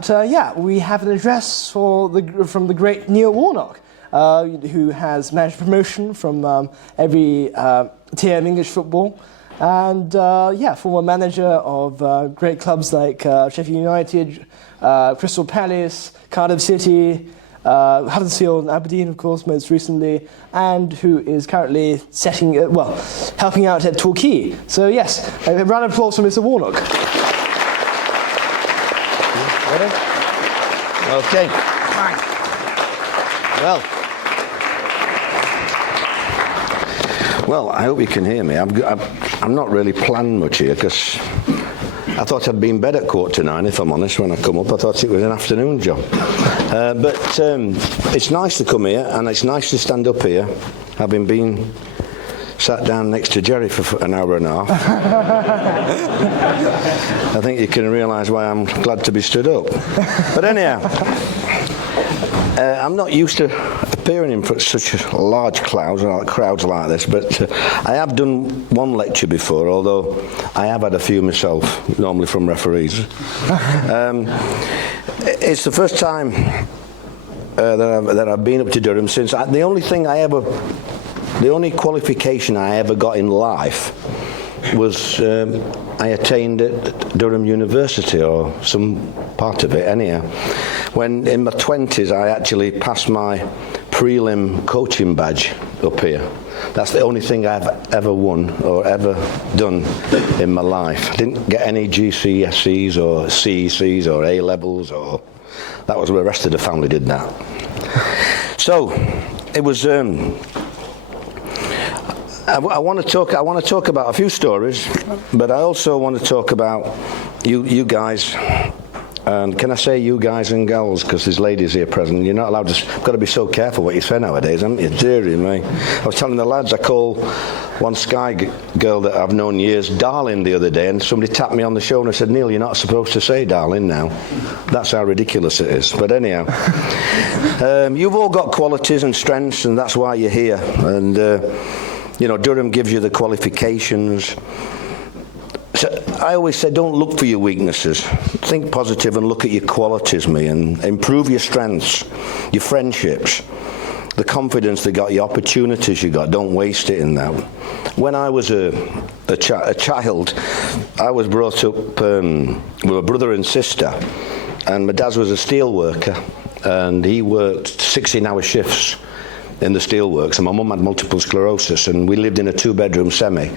But yeah, we have an address from the great Neil Warnock, who has managed promotion from every tier of English football. And yeah, former manager of great clubs like Sheffield United, Crystal Palace, Cardiff City, Huddersfield and Aberdeen, of course, most recently, and who is currently helping out at Torquay. So yes, a round of applause for Mr. Warnock. Okay. Well, I hope you can hear me. I'm not really planned much here because I thought I'd be in bed at 8:45, if I'm honest, when I come up. I thought it was an afternoon job. But it's nice to come here, and it's nice to stand up here, having been sat down next to Jerry for an hour and a half. I think you can realise why I'm glad to be stood up. But anyhow, I'm not used to appearing in such large crowds like this, but I have done one lecture before, although I have had a few myself, normally from referees. It's the first time that I've been up to Durham since the only qualification I ever got in life was I attained at Durham University, or some part of it anyhow. When in my 20s I actually passed my prelim coaching badge up here. That's the only thing I've ever won or ever done in my life. I didn't get any GCSEs or CECs or A levels, or that was where the rest of the family did that. So it was. I want to talk about a few stories, but I also want to talk about you guys. And can I say you guys and gals, because there's ladies here present. You're not allowed to. You've got to be so careful what you say nowadays, haven't you? Dearie me. I was telling the lads, I called one Sky girl that I've known years darling the other day, and somebody tapped me on the shoulder and said, Neil, you're not supposed to say darling now. That's how ridiculous it is. But anyhow, you've all got qualities and strengths, and that's why you're here. And you know, Durham gives you the qualifications. So I always say, don't look for your weaknesses. Think positive and look at your qualities, and improve your strengths, your friendships, the confidence they got, your opportunities you got. Don't waste it in that. When I was a child, I was brought up with a brother and sister, and my dad was a steel worker, and he worked 16-hour shifts in the steelworks, and my mum had multiple sclerosis, and we lived in a 2-bedroom semi.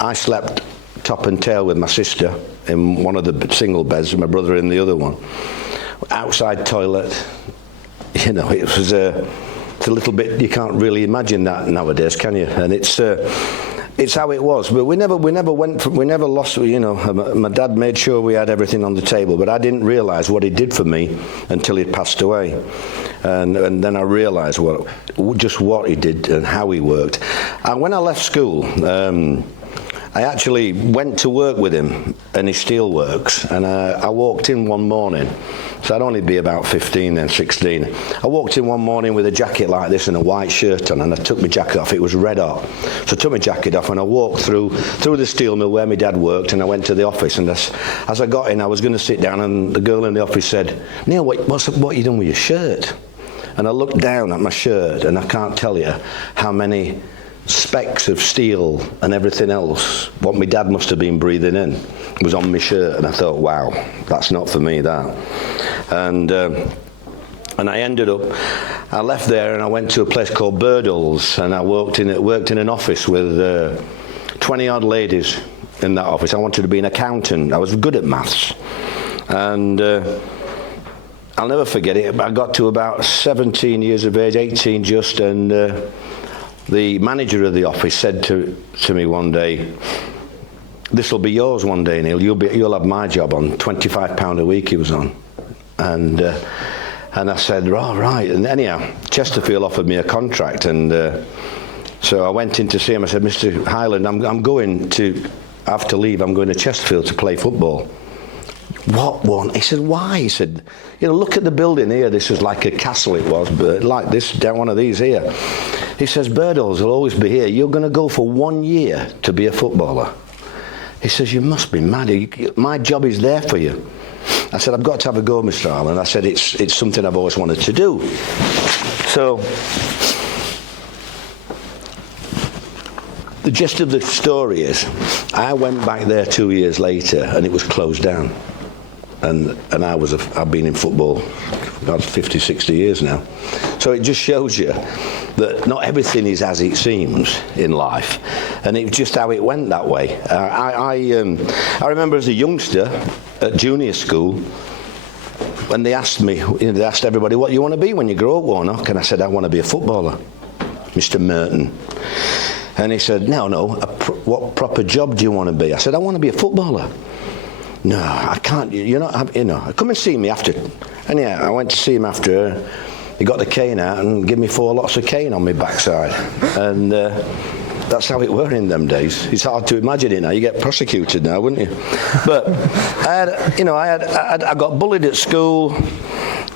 I slept top and tail with my sister in one of the single beds, and my brother in the other one. Outside toilet, you know, it's a little bit, you can't really imagine that nowadays, can you? And it's how it was. But we never lost, you know. My dad made sure we had everything on the table, but I didn't realise what he did for me until he passed away. And then I realised just what he did and how he worked. And when I left school, I actually went to work with him in his steelworks, and I walked in one morning, so I'd only be about 15 then, 16. I walked in one morning with a jacket like this and a white shirt on, and I took my jacket off. It was red hot. So I took my jacket off and I walked through the steel mill where my dad worked, and I went to the office, and as I got in, I was going to sit down, and the girl in the office said, Neil, what you done with your shirt? And I looked down at my shirt, and I can't tell you how many specks of steel and everything else, what my dad must have been breathing in, was on my shirt. And I thought, wow, that's not for me, that. And I ended up, I left there and I went to a place called Birdall's, and I worked in an office with 20 odd ladies in that office. I wanted to be an accountant. I was good at maths, and I'll never forget it. I got to about 17 years of age, 18 just, and the manager of the office said to me one day, this will be yours one day, Neil. You'll have my job on £25 a week he was on. And I said, oh, right. And anyhow, Chesterfield offered me a contract, and so I went in to see him. I said, Mr. Highland, I'm going to have to leave. I'm going to Chesterfield to play football. What one? He said, why? He said, you know, look at the building here. This was like a castle, it was, but like this, down one of these here. He says, Birdall's will always be here. You're going to go for 1 year to be a footballer. He says, you must be mad. My job is there for you. I said, I've got to have a go, Mr. Allen. I said, it's something I've always wanted to do. So the gist of the story is, I went back there 2 years later, and it was closed down. And I've been in football about 50, 60 years now. So it just shows you that not everything is as it seems in life, and it's just how it went that way. I remember as a youngster at junior school, when they asked me, they asked everybody, what do you want to be when you grow up, Warnock? And I said, I want to be a footballer, Mr. Merton. And he said, no, what proper job do you want to be? I said, I want to be a footballer. No, I can't, you're not, come and see me after. And yeah, I went to see him after. He got the cane out and gave me 4 lots of cane on my backside. And that's how it were in them days. It's hard to imagine it now. You get prosecuted now, wouldn't you? But I got bullied at school.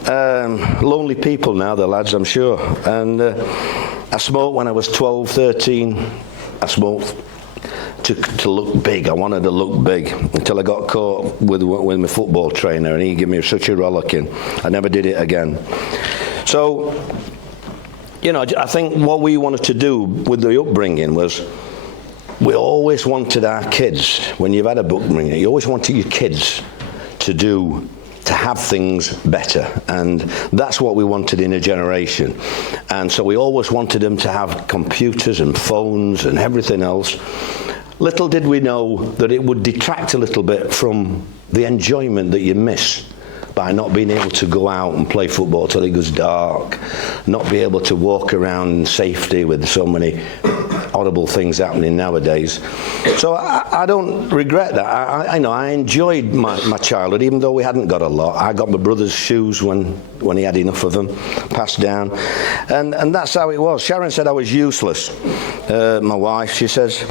Lonely people now, the lads, I'm sure. And I smoked when I was 12, 13. I smoked to look big. I wanted to look big until I got caught with my football trainer, and he gave me such a rollicking. I never did it again. So, I think what we wanted to do with the upbringing was, we always wanted our kids, when you've had a upbringing, you always wanted your kids to have things better, and that's what we wanted in a generation. And so we always wanted them to have computers and phones and everything else. Little did we know that it would detract a little bit from the enjoyment that you miss by not being able to go out and play football till it goes dark, not be able to walk around in safety with so many horrible things happening nowadays. So I don't regret that. I enjoyed my childhood, even though we hadn't got a lot. I got my brother's shoes when he had enough of them, passed down. And that's how it was. Sharon said I was useless. My wife, she says,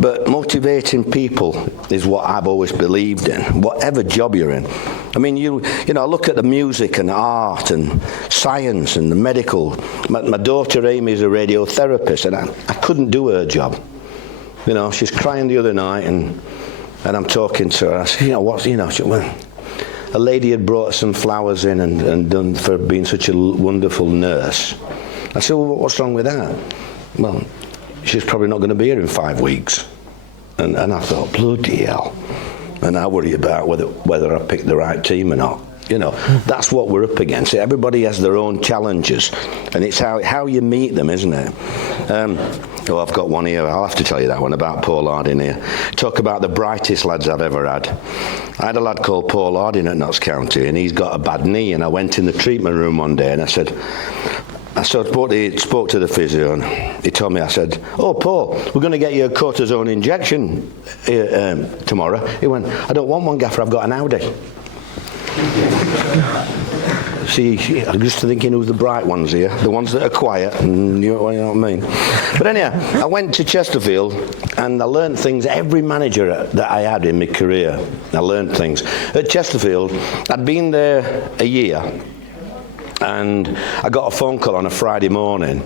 but motivating people is what I've always believed in, whatever job you're in. I mean, you know, look at the music and art and science and the medical. My daughter Amy is a radiotherapist, and I couldn't do her job. You know, she's crying the other night, and I'm talking to her. I said, a lady had brought some flowers in and done for being such a wonderful nurse. I said, well, what's wrong with that? Well, she's probably not going to be here in 5 weeks. And I thought, bloody hell. And I worry about whether I picked the right team or not. You know, that's what we're up against. Everybody has their own challenges, and it's how you meet them, isn't it? I've got one here. I'll have to tell you that one about Paul Harding here. Talk about the brightest lads I've ever had. I had a lad called Paul Harding at Notts County, and he's got a bad knee, and I went in the treatment room one day, and I spoke to the physio, and he told me, I said, oh, Paul, we're going to get you a cortisone injection tomorrow. He went, I don't want one, Gaffer, I've got an Audi. See, I'm just thinking who's the bright ones here, the ones that are quiet, and you know what I mean. But anyhow, I went to Chesterfield, and I learned things. Every manager that I had in my career, I learned things. At Chesterfield, I'd been there a year, and I got a phone call on a Friday morning,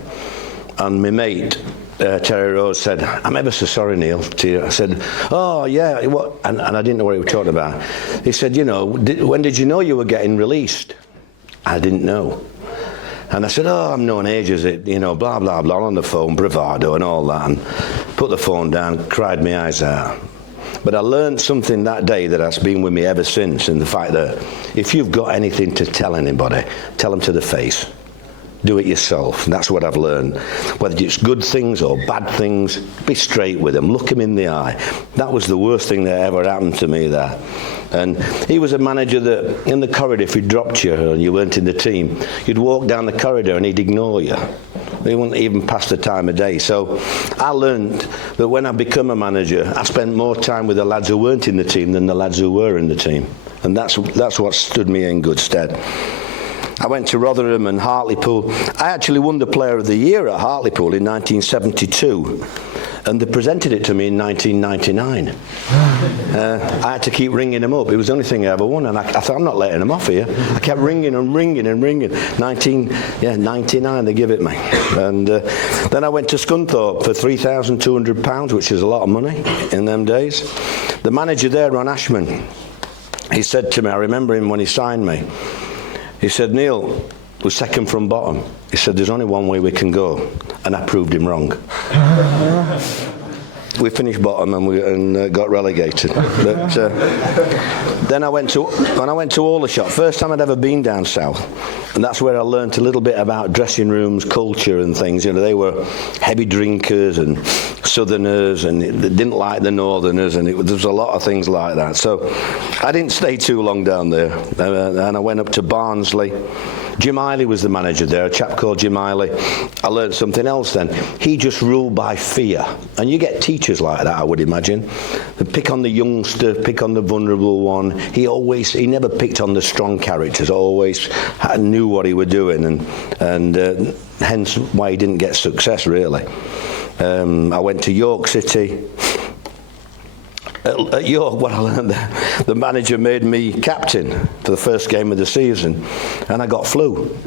and my mate, Terry Rose, said, I'm ever so sorry, Neil, to you. I said, oh, yeah, what? And I didn't know what he was talking about. He said, when did you know you were getting released? I didn't know. And I said, oh, I'm known ages, blah, blah, blah, on the phone, bravado and all that, and put the phone down, cried my eyes out. But I learned something that day that has been with me ever since, in the fact that if you've got anything to tell anybody, tell them to the face. Do it yourself. And that's what I've learned. Whether it's good things or bad things, be straight with them. Look them in the eye. That was the worst thing that ever happened to me there. And he was a manager that, in the corridor, if he dropped you and you weren't in the team, you'd walk down the corridor and he'd ignore you. He wouldn't even pass the time of day. So I learned that when I become a manager, I spent more time with the lads who weren't in the team than the lads who were in the team. And that's what stood me in good stead. I went to Rotherham and Hartlepool. I actually won the Player of the Year at Hartlepool in 1972, and they presented it to me in 1999. I had to keep ringing them up. It was the only thing I ever won, and I thought, I'm not letting them off here. I kept ringing and ringing and ringing. 99 they give it me. And then I went to Scunthorpe for £3,200, which is a lot of money in them days. The manager there, Ron Ashman, he said to me, I remember him when he signed me, he said, Neil, we're second from bottom. He said, there's only one way we can go. And I proved him wrong. We finished bottom and got relegated. But then when I went to Aldershot, first time I'd ever been down south, and that's where I learnt a little bit about dressing rooms, culture and things. You know, they were heavy drinkers and southerners, and they didn't like the northerners, and there was a lot of things like that. So I didn't stay too long down there, and I went up to Barnsley. Jim Eiley was the manager there, a chap called Jim Eiley. I learned something else then. He just ruled by fear. And you get teachers like that, I would imagine. They pick on the youngster, pick on the vulnerable one. He never picked on the strong characters, always knew what he was doing, and hence why he didn't get success, really. I went to York City. At York, what I learned there, the manager made me captain for the first game of the season, and I got flu.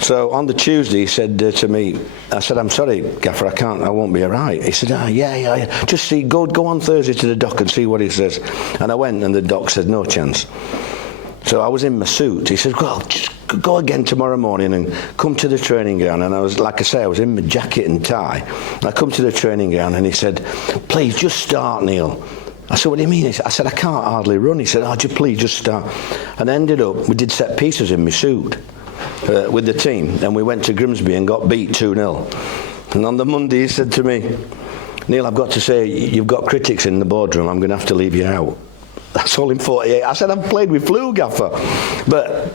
So on the Tuesday, he said to me, I said, I'm sorry, Gaffer, I won't be all right. He said, yeah. Just go on Thursday to the doc and see what he says. And I went, and the doc said, no chance. So I was in my suit. He said, well, just go again tomorrow morning and come to the training ground. And I was, like I say, I was in my jacket and tie. And I come to the training ground, and he said, please, just start, Neil. I said, what do you mean? I said, I can't hardly run. He said, please, just start. And I ended up, we did set pieces in my suit with the team. And we went to Grimsby and got beat 2-0. And on the Monday, he said to me, Neil, I've got to say, you've got critics in the boardroom. I'm going to have to leave you out. That's all in 48. I said, I've played with flu, Gaffer. But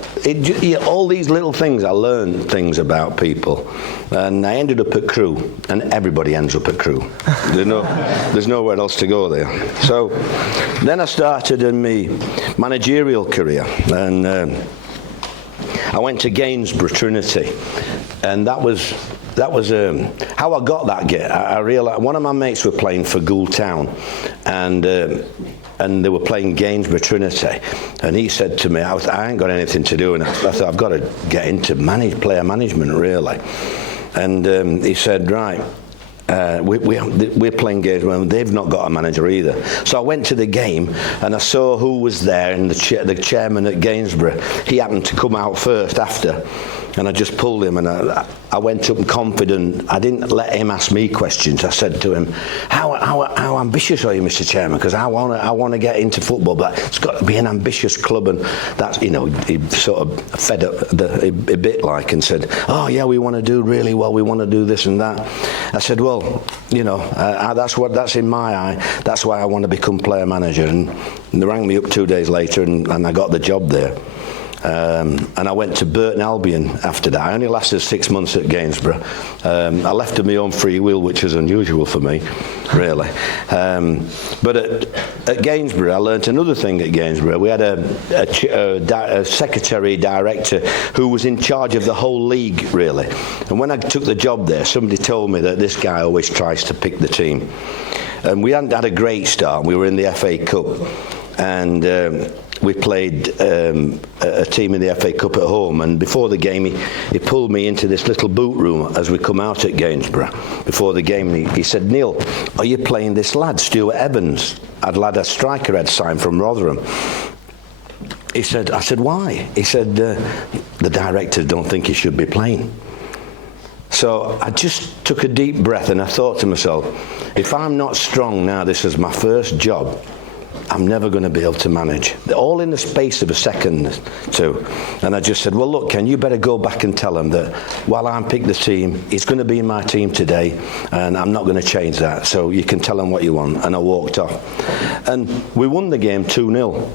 all these little things, I learned things about people. And I ended up at Crewe, and everybody ends up at Crewe. There's nowhere else to go there. So then I started in my managerial career, and I went to Gainsborough Trinity, and that was how I got that gig. I realised one of my mates were playing for Gould Town, and they were playing Gainsborough Trinity, and he said to me, I ain't got anything to do, and I thought, I've got to get into player management, really. And he said, right, we're playing games, they've not got a manager either. So I went to the game, and I saw who was there, and the chairman at Gainsborough, he happened to come out first after. And I just pulled him, and I went up confident. I didn't let him ask me questions. I said to him, how ambitious are you, Mr. Chairman? Because I want to get into football, but it's got to be an ambitious club. And that's, he sort of fed up a bit like, and said, oh yeah, we want to do really well. We want to do this and that. I said, well, that's in my eye. That's why I want to become player manager. And they rang me up 2 days later, and I got the job there. And I went to Burton Albion after that. I only lasted 6 months at Gainsborough. I left of my own free will, which was unusual for me, really. But at Gainsborough, I learnt another thing at Gainsborough. We had a secretary director who was in charge of the whole league, really. And when I took the job there, somebody told me that this guy always tries to pick the team. And we hadn't had a great start. We were in the FA Cup, and we played a team in the FA Cup at home, and before the game he pulled me into this little boot room as we come out at Gainsborough. Before the game he said, Neil, are you playing this lad, Stuart Evans? A striker had signed from Rotherham. I said, why? He said, the directors don't think he should be playing. So I just took a deep breath, and I thought to myself, if I'm not strong now, this is my first job, I'm never going to be able to manage. All in the space of a second, too. And I just said, well, look, Ken, you better go back and tell him that while I pick the team, he's going to be in my team today, and I'm not going to change that. So you can tell him what you want. And I walked off. And we won the game 2-0.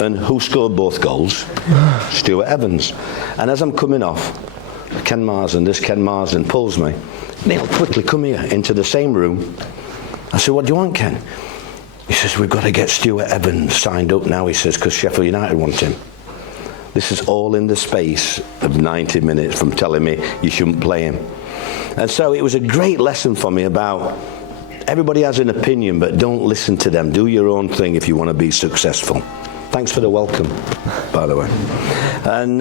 And who scored both goals? Stuart Evans. And as I'm coming off, Ken Marsden pulls me. Neil, quickly come here, into the same room. I said, what do you want, Ken? He says, we've got to get Stuart Evans signed up now, he says, because Sheffield United want him. This is all in the space of 90 minutes from telling me you shouldn't play him. And so it was a great lesson for me about everybody has an opinion, but don't listen to them. Do your own thing if you want to be successful. Thanks for the welcome, by the way. And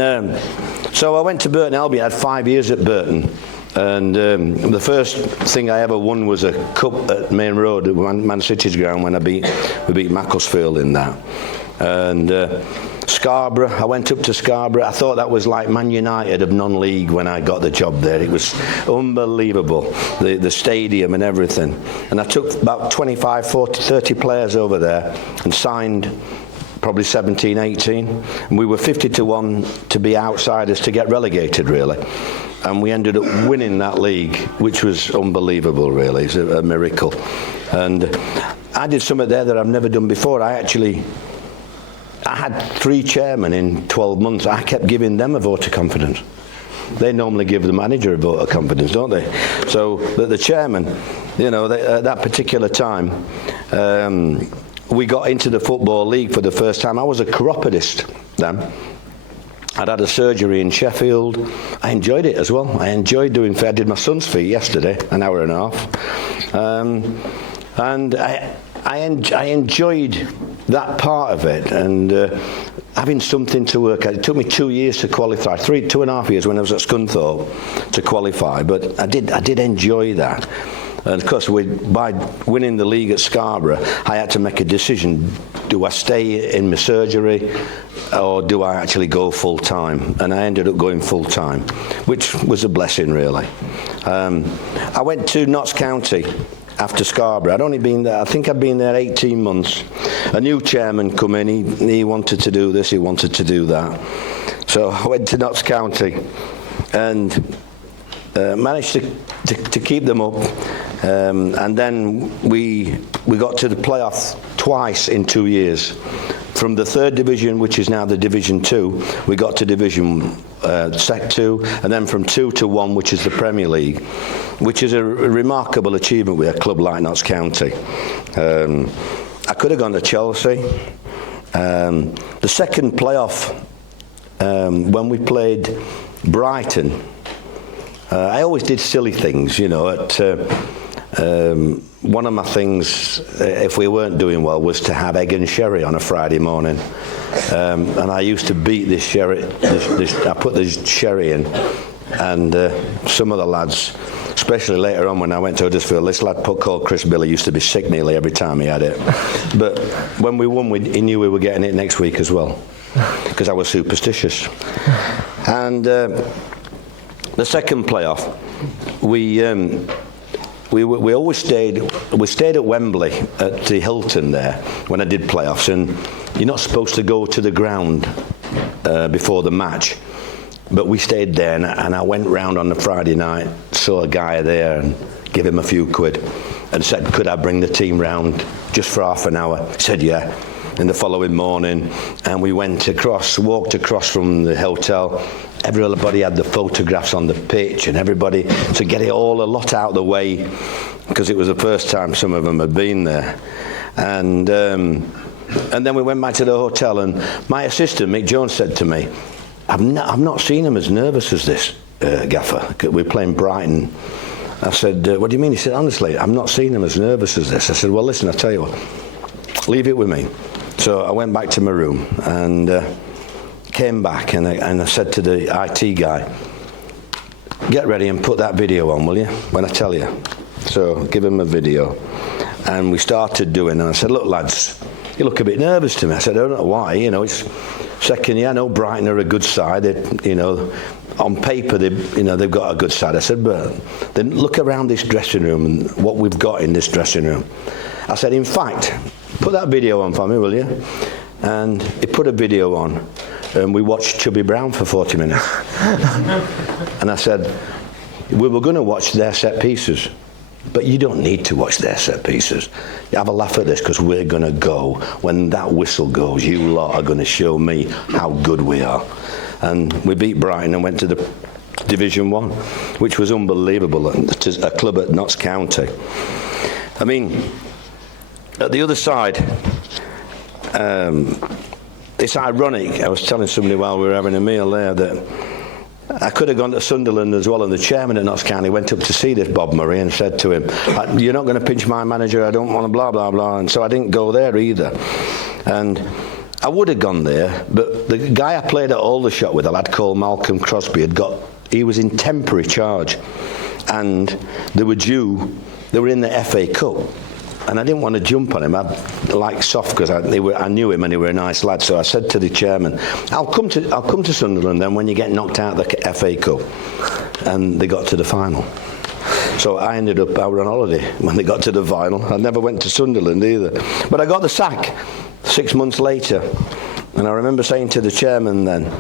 so I went to Burton Albion. I had 5 years at Burton. And the first thing I ever won was a cup at Main Road at Man City's ground when we beat Macclesfield in that. And Scarborough, I went up to Scarborough. I thought that was like Man United of non-league when I got the job there. It was unbelievable, the stadium and everything. And I took about 25, 40, 30 players over there and signed probably 17, 18. And we were 50-1 to be outsiders to get relegated, really. And we ended up winning that league, which was unbelievable, really. It's a miracle. And I did something there that I've never done before. I had 3 chairmen in 12 months. I kept giving them a vote of confidence. They normally give the manager a vote of confidence, don't they? So the chairman, you know, at that particular time, we got into the Football League for the first time. I was a chiropodist then. I'd had a surgery in Sheffield. I enjoyed it as well. I enjoyed doing. I did my son's feet yesterday, an hour and a half, and I enjoyed that part of it, and having something to work at. It took me 2 years to qualify, 2.5 years when I was at Scunthorpe to qualify, but I did enjoy that. And of course, by winning the league at Scarborough, I had to make a decision. Do I stay in my surgery or do I actually go full time? And I ended up going full time, which was a blessing, really. I went to Notts County after Scarborough. I'd only been there, I think I'd been there 18 months. A new chairman come in, he wanted to do this, he wanted to do that. So I went to Notts County and managed to keep them up. And then we got to the playoff twice in 2 years. From the 3rd division, which is now the Division 2, we got to Division Sec 2, and then from 2 to 1, which is the Premier League, which is a remarkable achievement with a club like Notts County. I could have gone to Chelsea. The second playoff, when we played Brighton, I always did silly things, you know. One of my things, if we weren't doing well, was to have egg and sherry on a Friday morning. And I used to beat this sherry, I put this sherry in, and some of the lads, especially later on when I went to Huddersfield, this lad called Chris Billy used to be sick nearly every time he had it. But when we won, he knew we were getting it next week as well, because I was superstitious. And the second playoff, we always stayed at Wembley at the Hilton there when I did playoffs, and you're not supposed to go to the ground before the match, but we stayed there, and I went round on the Friday night, saw a guy there and gave him a few quid and said, could I bring the team round just for half an hour? He said yeah. In the following morning, and we walked across from the hotel. Everybody had the photographs on the pitch, and everybody to get it all a lot out of the way, because it was the first time some of them had been there. And then we went back to the hotel, and my assistant Mick Jones said to me, I've not seen him as nervous as this, Gaffer. We're playing Brighton. I said, what do you mean? He said, honestly, I've not seen him as nervous as this. I said, well, listen, I'll tell you what, leave it with me. So I went back to my room and came back, and I said to the IT guy, get ready and put that video on, will you, when I tell you. So give him a video, and we started doing, and I said, look lads, you look a bit nervous to me. I said, I don't know why, you know, it's second year. I know Brighton are a good side, you know, on paper they've got a good side. I said, but then look around this dressing room and what we've got in this dressing room. I said, in fact, put that video on for me, will you? And he put a video on, and we watched Chubby Brown for 40 minutes. And I said, we were going to watch their set pieces, but you don't need to watch their set pieces. You have a laugh at this, because we're going to go. When that whistle goes, you lot are going to show me how good we are. And we beat Brighton and went to the Division 1, which was unbelievable, a club at Notts County. I mean, at the other side, it's ironic. I was telling somebody while we were having a meal there that I could have gone to Sunderland as well, and the chairman at Notts County went up to see this Bob Murray and said to him, you're not going to pinch my manager, I don't want to blah, blah, blah. And so I didn't go there either. And I would have gone there, but the guy I played at Aldershot with, a lad called Malcolm Crosby, he was in temporary charge. and they were in the FA Cup. And I didn't want to jump on him. I like soft because I knew him and he were a nice lad. So I said to the chairman, I'll come to Sunderland then when you get knocked out of the FA Cup. And they got to the final. So I were on holiday when they got to the final. I never went to Sunderland either. But I got the sack 6 months later. And I remember saying to the chairman then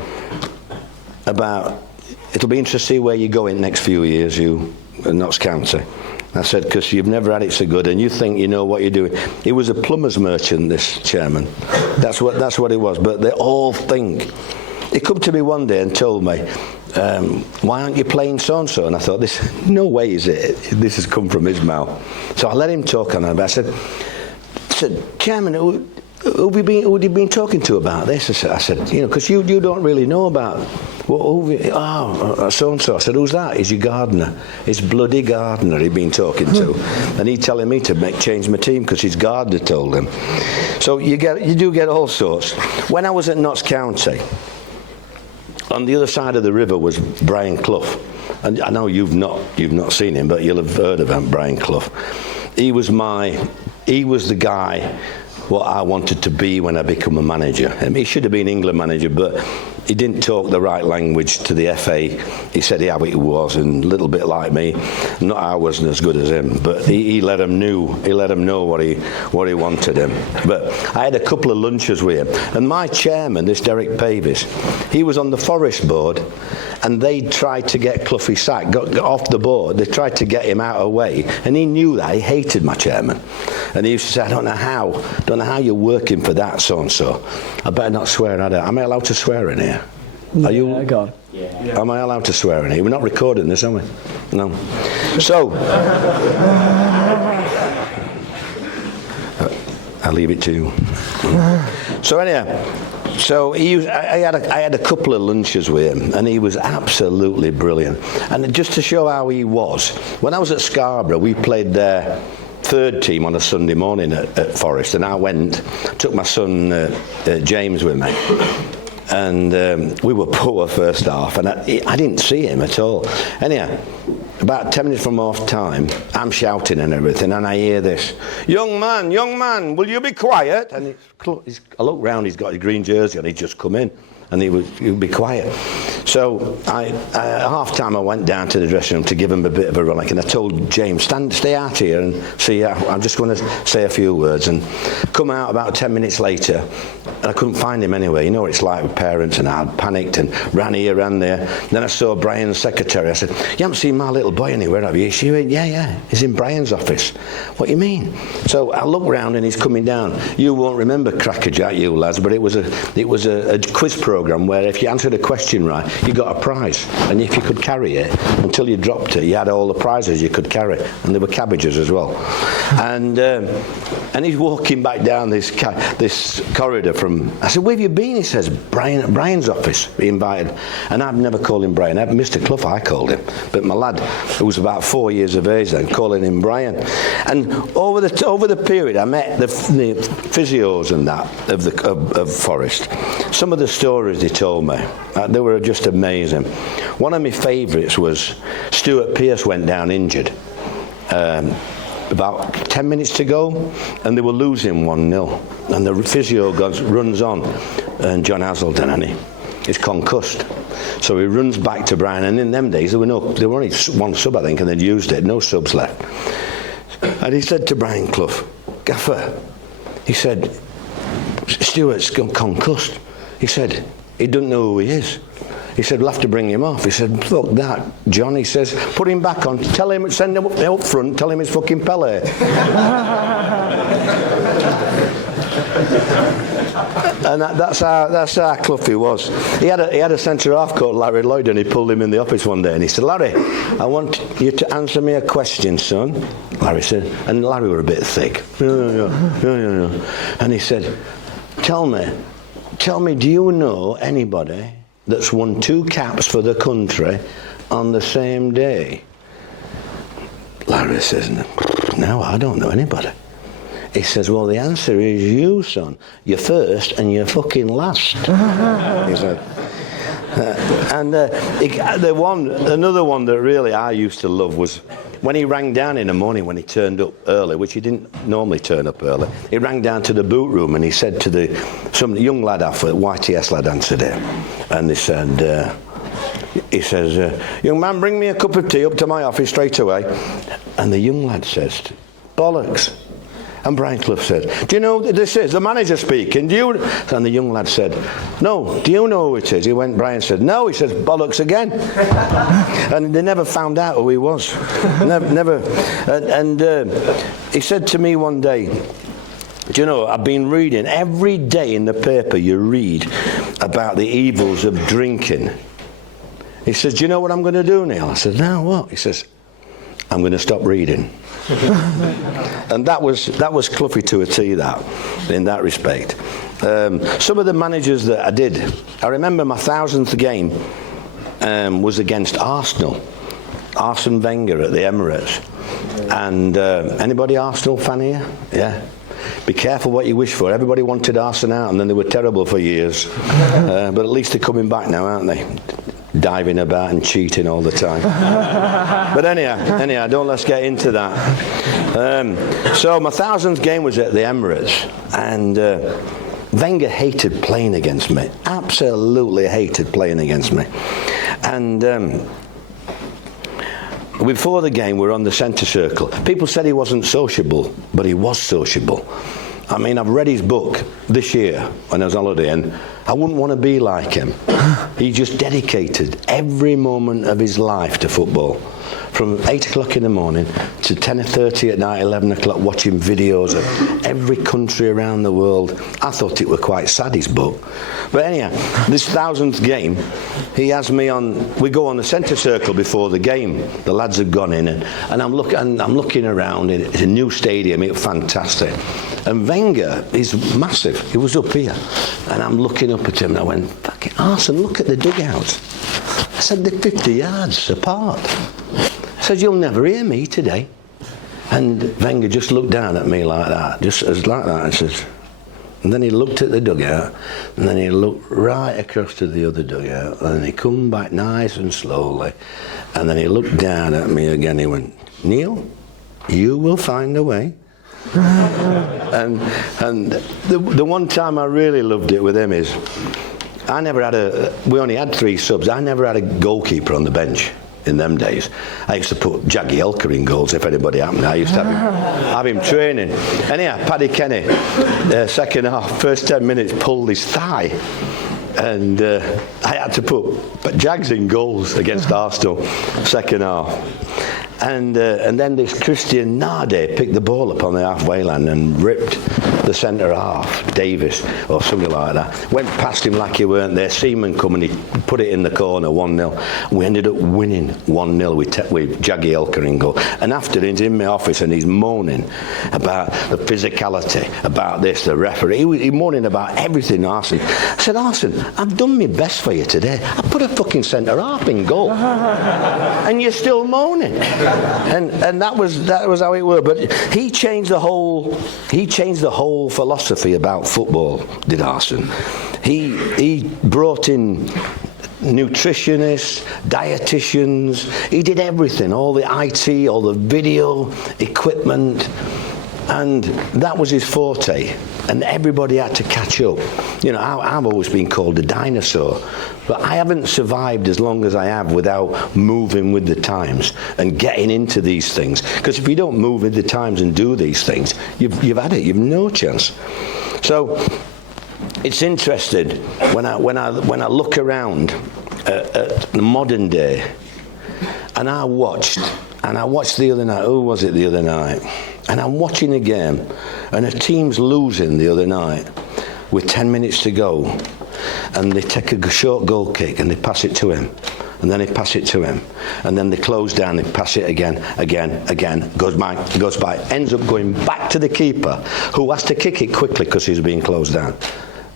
it'll be interesting to see where you go in the next few years, you in Notts County. I said, because you've never had it so good and you think you know what you're doing. He was a plumber's merchant, this chairman. That's what he was. But they all think. He come to me one day and told me, why aren't you playing so-and-so? And I thought, no way is it. This has come from his mouth. So I let him talk on it. I said, Chairman, who have you been talking to about this? I said, because you don't really know about so-and-so. I said, who's that? He's your gardener. His bloody gardener he'd been talking to. And he's telling me to change my team because his gardener told him. So you do get all sorts. When I was at Notts County, on the other side of the river was Brian Clough. And I know you've not seen him, but you'll have heard of him, Brian Clough. He was the guy what I wanted to be when I become a manager. He should have been England manager, but he didn't talk the right language to the FA. He said how it was, and a little bit like me. Not I wasn't as good as him, but he let him know what he wanted him. But I had a couple of lunches with him, and my chairman, this Derek Pavis, he was on the Forest board, and they tried to get Cloughie sacked, got off the board. They tried to get him out of the way, and he knew that. He hated my chairman, and he used to say, I don't know how you're working for that so-and-so. I better not swear. Am I allowed to swear in here? Are you? Go on. Yeah. Am I allowed to swear in here? We're not recording this, are we? No. So, I'll leave it to you. So anyhow, I had a couple of lunches with him, and he was absolutely brilliant. And just to show how he was, when I was at Scarborough, we played their third team on a Sunday morning at Forest, and I took my son James with me. And we were poor first half, and I didn't see him at all. Anyhow, about 10 minutes from half time, I'm shouting and everything, and I hear this, young man, will you be quiet? And I look round, he's got his green jersey on, he'd just come in, and he would be quiet. So at half time I went down to the dressing room to give him a bit of a rollick, and I told James, stay out here and see, I'm just going to say a few words, and come out about 10 minutes later, and I couldn't find him anywhere. You know what it's like with parents, and I panicked and ran here, ran there. Then I saw Brian's secretary. I said, you haven't seen my little boy anywhere, have you? She went, yeah, he's in Brian's office. What do you mean? So I look round and he's coming down. You won't remember Crackerjack, you lads, but it was a quiz programme where if you answered a question right, you got a prize, and if you could carry it until you dropped it, you had all the prizes you could carry, and there were cabbages as well. And he's walking back down this corridor from. I said, where have you been? He says, Brian's office. He invited, and I've never called him Brian. Mr. Clough, I called him, but my lad, who was about 4 years of age then, calling him Brian. And over the period, I met the physios and that of Forest. Some of the stories they told me, they were just amazing. One of my favourites was Stuart Pearce went down injured. About 10 minutes to go, and they were losing 1-0. And the physio runs on, and John Hazelden, and he's concussed. So he runs back to Brian, and in them days there were only one sub, I think, and they'd used it, no subs left. And he said to Brian Clough, Gaffer, he said, Stuart's concussed. He said, he doesn't know who he is. He said, we'll have to bring him off. He said, fuck that, John. He says, put him back on. Tell him, send him up front, tell him it's fucking Pele. And that's how Cloughie was. He had a centre half called Larry Lloyd, and he pulled him in the office one day, and he said, Larry, I want you to answer me a question, son. Larry said, and Larry were a bit thick. Yeah. And he said, tell me, do you know anybody that's won 2 caps for the country on the same day? Larry says, no, I don't know anybody. He says, well, the answer is you, son. You're first and you're fucking last. He said, Another one that really I used to love was when he rang down in the morning when he turned up early, which he didn't normally turn up early. He rang down to the boot room and he said to some young lad after YTS lad answered it, and he said. He says, young man, bring me a cup of tea up to my office straight away. And the young lad says, bollocks. And Brian Clough said, do you know what this is? The manager speaking. Do you? And the young lad said, no, do you know who it is? Brian said, no. He says, bollocks again. And they never found out who he was. Never. And he said to me one day, do you know, I've been reading, every day in the paper you read about the evils of drinking. He says, do you know what I'm going to do, Neil? I said, no, what? He says, I'm going to stop reading. And that was Cloughie to a T, that, in that respect. Some of the managers that I did, I remember my 1000th game was against Arsenal. Arsene Wenger at the Emirates. And anybody Arsenal fan here? Yeah. Be careful what you wish for. Everybody wanted Arsenal out and then they were terrible for years. But at least they're coming back now, aren't they? Diving about and cheating all the time. But anyhow, don't let's get into that. So my 1000th game was at the Emirates, and Wenger hated playing against me. Absolutely hated playing against me. And before the game, we were on the centre circle. People said he wasn't sociable, but he was sociable. I mean, I've read his book this year when I was on holiday, and I wouldn't want to be like him. He just dedicated every moment of his life to football. From 8 o'clock in the morning to 10:30 at night, 11 o'clock, watching videos of every country around the world. I thought it were quite sad, his book. But anyhow, this 1000th game, he has me on, we go on the centre circle before the game. The lads have gone in, and I'm looking around. It's a new stadium, it's fantastic. And Wenger is massive. He was up here. And I'm looking up at him, and I went, fucking Arsene, look at the dugouts. I said, they're 50 yards apart. I said, you'll never hear me today. And Wenger just looked down at me like that, just as like that, and says, and then he looked at the dugout, and then he looked right across to the other dugout, and then he come back nice and slowly, and then he looked down at me again. He went, Neil, you will find a way. and the one time I really loved it with him is, we only had 3 subs. I never had a goalkeeper on the bench in them days. I used to put Jaggy Elker in goals if anybody happened. I used to have him training. Anyhow, Paddy Kenny, second half, first 10 minutes, pulled his thigh. And I had to put Jags in goals against Arsenal, second half. And then this Christian Nade picked the ball up on the halfway line and ripped the centre half, Davis, or something like that. Went past him like he weren't there. Seaman come and he put it in the corner, 1-0. We ended up winning 1-0 with Jaggy Elker in goal. And after he's in my office and he's moaning about the physicality, about this, the referee. He moaning about everything, Arsene. I said, Arsene, I've done my best for you today. I put a fucking centre half in goal. And you're still moaning. And that was how it worked. But he changed the whole philosophy about football, did Arsene. He brought in nutritionists, dietitians. He did everything, all the IT, all the video equipment, and that was his forte. And everybody had to catch up. You know, I've always been called a dinosaur, but I haven't survived as long as I have without moving with the times and getting into these things. Because if you don't move with the times and do these things, you've had it. You've no chance. So it's interesting when I look around at the modern day, and I watched the other night. Who was it the other night? And I'm watching a game, and a team's losing the other night with 10 minutes to go, and they take a short goal kick and they pass it to him, and then they pass it to him, and then they close down, they pass it again, goes by, ends up going back to the keeper, who has to kick it quickly because he's being closed down.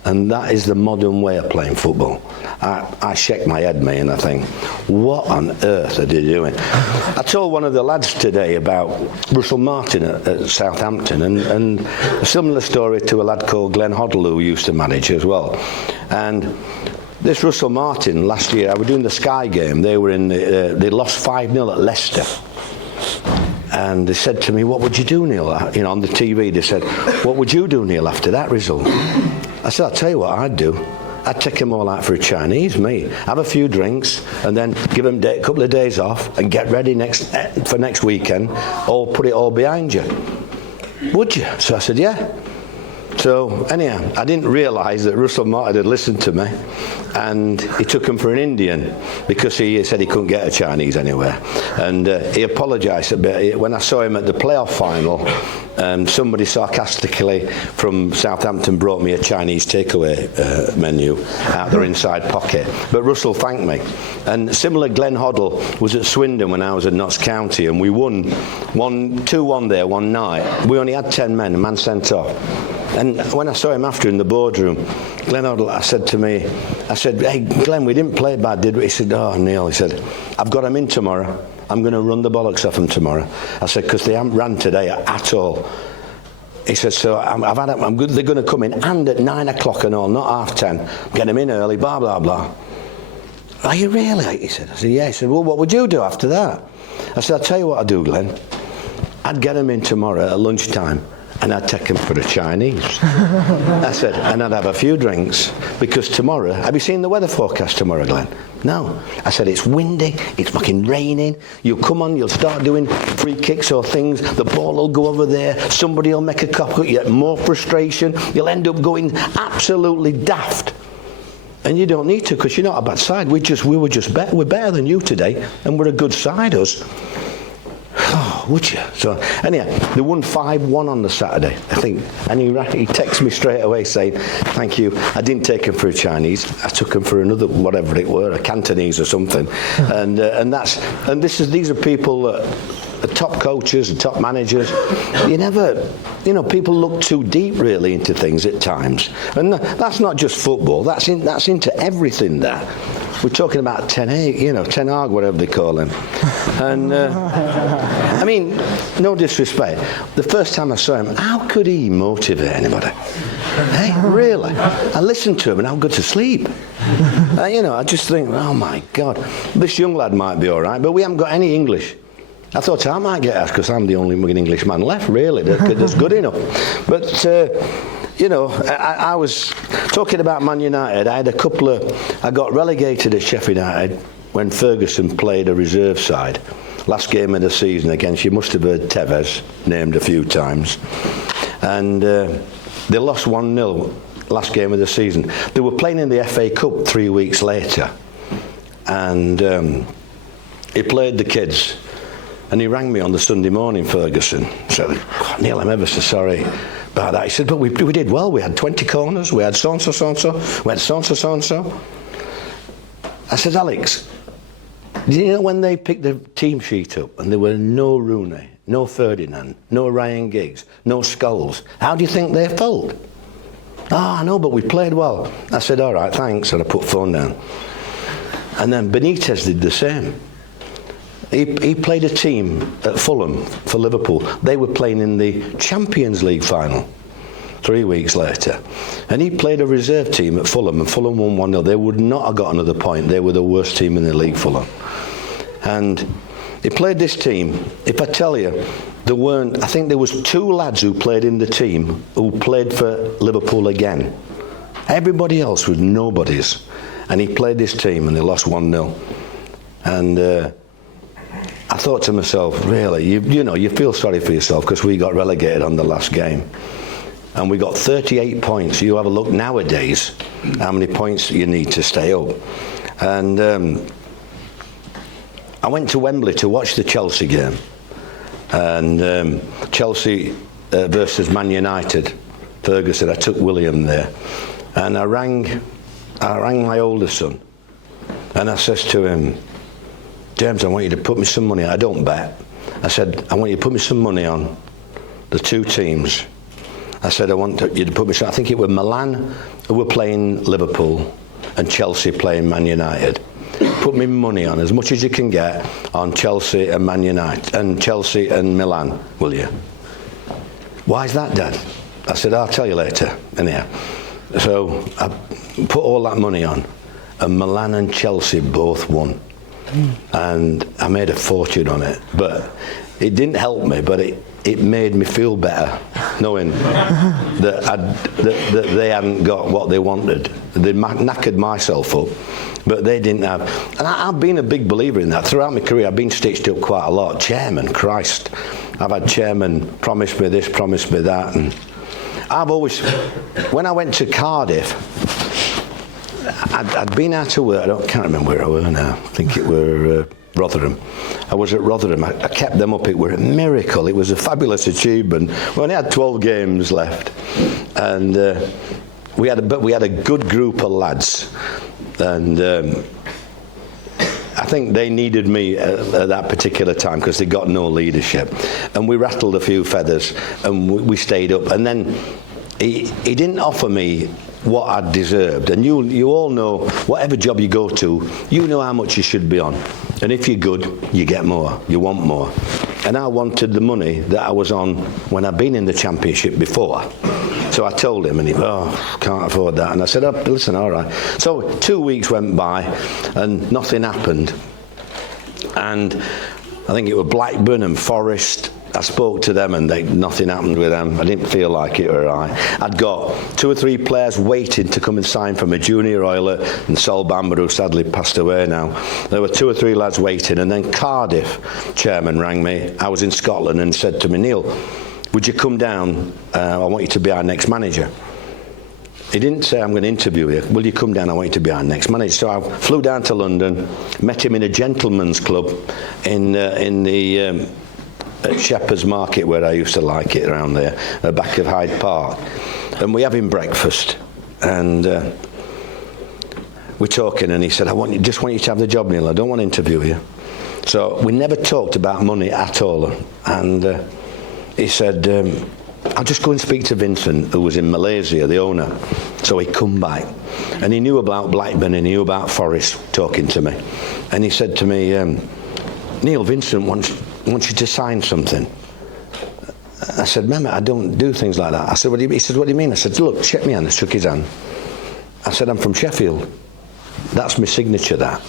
And that is the modern way of playing football. I shake my head, mate, and I think, what on earth are they doing? I told one of the lads today about Russell Martin at Southampton, and a similar story to a lad called Glenn Hoddle, who used to manage as well. And This Russell Martin last year, I was doing the Sky game. They were in. They lost 5-0 at Leicester, and they said to me, "What would you do, Neil?" You know, on the TV, they said, "What would you do, Neil, after that result?" I said, "I'll tell you what I'd do. I'd take them all out for a Chinese, me. Have a few drinks, and then give them a couple of days off, and get ready for next weekend, or put it all behind you. Would you?" So I said, "Yeah." So anyhow, I didn't realise that Russell Martin had listened to me, and he took him for an Indian because he said he couldn't get a Chinese anywhere, and he apologised a bit. When I saw him at the playoff final, somebody sarcastically from Southampton brought me a Chinese takeaway menu out their inside pocket, but Russell thanked me. And similar, Glenn Hoddle was at Swindon when I was at Notts County, and we won 2-1 there one night. We only had 10 men, a man sent off. And when I saw him after in the boardroom, Glenn Hoddle, I said, "Hey, Glenn, we didn't play bad, did we?" He said, "Oh, Neil," he said, "I've got them in tomorrow. I'm going to run the bollocks off them tomorrow." I said, "Because they haven't ran today at all." He said, "So I'm good. They're going to come in, and at 9 o'clock and all, not 10:30. Get them in early, blah, blah, blah." "Are you really?" he said. I said, "Yeah." He said, "Well, what would you do after that?" I said, "I'll tell you what I'd do, Glenn. I'd get them in tomorrow at lunchtime, and I'd take them for a Chinese." I said, "And I'd have a few drinks, because tomorrow," have you seen the weather forecast tomorrow, Glenn? "No." I said, "It's windy, it's fucking raining. You'll come on, you'll start doing free kicks or things, the ball will go over there, somebody will make a cop, you get more frustration, you'll end up going absolutely daft. And you don't need to, because you're not a bad side. We're better than you today, and we're a good side, us." Oh, would you? So anyhow, they won 5-1 on the Saturday, I think. And he texted me straight away saying, "Thank you. I didn't take him for a Chinese. I took him for another, whatever it were, a Cantonese or something." These are people that are top coaches and top managers. People look too deep really into things at times, and that's not just football. That's into everything. That we're talking about Ten Hag, whatever they call him. And I mean, no disrespect. The first time I saw him, how could he motivate anybody? Hey, really? I listened to him and I'll go to sleep. I just think, oh my God, this young lad might be all right, but we haven't got any English. I thought I might get asked because I'm the only English man left, really, that's good enough. But, I was talking about Man United. I got relegated at Sheffield United when Ferguson played a reserve side. Last game of the season against, you must have heard Tevez named a few times. And they lost 1-0 last game of the season. They were playing in the FA Cup 3 weeks later. And he played the kids. And he rang me on the Sunday morning, Ferguson. Said, "Neil, I'm ever so sorry about that." He said, "But we did well. We had 20 corners. We had so-and-so, so-and-so. We had so-and-so, so-and-so." I said, "Alex, do you know when they picked the team sheet up and there were no Rooney, no Ferdinand, no Ryan Giggs, no Scholes, how do you think they felt?" "Oh, I know, but we played well." I said, "All right, thanks," and I put the phone down. And then Benitez did the same. He played a team at Fulham for Liverpool. They were playing in the Champions League final 3 weeks later. And he played a reserve team at Fulham, and Fulham won 1-0. They would not have got another point. They were the worst team in the league, Fulham. And he played this team. If I tell you, I think there was 2 lads who played in the team who played for Liverpool again. Everybody else was nobodies. And he played this team and they lost 1-0. And I thought to myself, really, you feel sorry for yourself because we got relegated on the last game. And we got 38 points. You have a look nowadays, how many points you need to stay up. And I went to Wembley to watch the Chelsea game. And Chelsea versus Man United. Ferguson, I took William there. And I rang my older son. And I says to him, "James, I want you to put me some money." I don't bet. I said, "I want you to put me some money on the 2 teams." I said, "I want you to put me some." I think it was Milan who were playing Liverpool and Chelsea playing Man United. "Put me money on as much as you can get on Chelsea and Man United and Chelsea and Milan, will you?" "Why is that, Dad?" I said, "I'll tell you later." Anyhow, so I put all that money on. and Milan and Chelsea both won. And I made a fortune on it, but it didn't help me, but it made me feel better knowing that they hadn't got what they wanted. They knackered myself up, but they didn't have. And I've been a big believer in that. Throughout my career, I've been stitched up quite a lot. Chairman, Christ. I've had chairman promise me this, promise me that. And I've always, when I went to Cardiff, I'd been out of work. I can't remember where I were now. I think it were Rotherham. I was at Rotherham. I kept them up. It were a miracle. It was a fabulous achievement. We only had 12 games left, and we had a good group of lads, and I think they needed me at that particular time because they got no leadership, and we rattled a few feathers, and we stayed up. And then he didn't offer me what I deserved, and you all know, whatever job you go to, you know how much you should be on, and if you're good, you get more, you want more. And I wanted the money that I was on when I'd been in the Championship before. So I told him, and he, can't afford that. And I said, listen, all right. So 2 weeks went by, and nothing happened. And I think it was Blackburn and Forest. I spoke to them, and nothing happened with them. I didn't feel like it, or I'd got 2 or 3 players waiting to come and sign from a junior oiler, and Sol Bamba, who sadly passed away now. There were 2 or 3 lads waiting, and then Cardiff chairman rang me. I was in Scotland, and said to me, Neil, would you come down? I want you to be our next manager. He didn't say, I'm going to interview you. Will you come down? I want you to be our next manager. So I flew down to London, met him in a gentleman's club in the at Shepherd's Market, where I used to like it, around there, at the back of Hyde Park. And we're having breakfast, and we're talking, and he said, just want you to have the job, Neil. I don't want to interview you. So we never talked about money at all. And he said, I'll just go and speak to Vincent, who was in Malaysia, the owner. So he come back, and he knew about Blackburn, and he knew about Forest, talking to me. And he said to me, Neil, Vincent wants you to sign something. I said, remember, I don't do things like that. I said, he said, what do you mean? I said, look, shake my hand. I shook his hand. I said, I'm from Sheffield. That's my signature, that.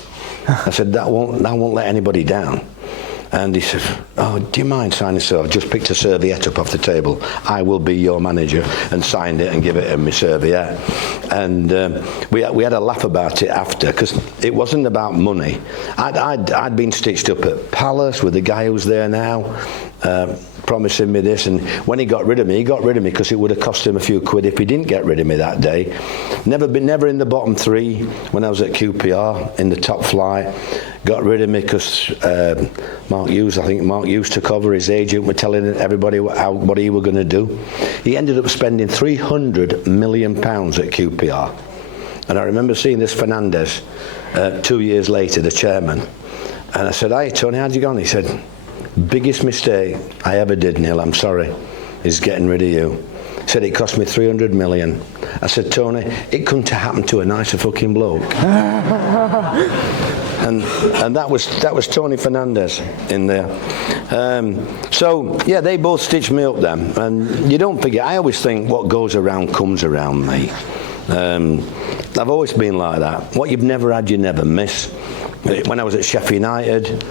I said, that won't let anybody down. And he said, do you mind signing? So I've just picked a serviette up off the table. I will be your manager, and signed it and give it in my serviette. And we had a laugh about it after, because it wasn't about money. I'd been stitched up at Palace with the guy who's there now, promising me this, and when he got rid of me because it would have cost him a few quid if he didn't get rid of me that day. Never in the bottom 3 when I was at QPR in the top flight. Got rid of me because Mark Hughes took over. His agent were telling everybody what he were going to do. He ended up spending £300 million at QPR. And I remember seeing this Fernandez 2 years later, the chairman. And I said, hey, Tony, how'd you go on? He said, biggest mistake I ever did, Neil, I'm sorry, is getting rid of you. He said, it cost me 300 million. I said, Tony, it couldn't have happened to a nicer fucking bloke. And that was Tony Fernandez in there. So yeah, they both stitched me up then. And you don't forget, I always think what goes around comes around, mate. I've always been like that. What you've never had, you never miss. When I was at Sheffield United,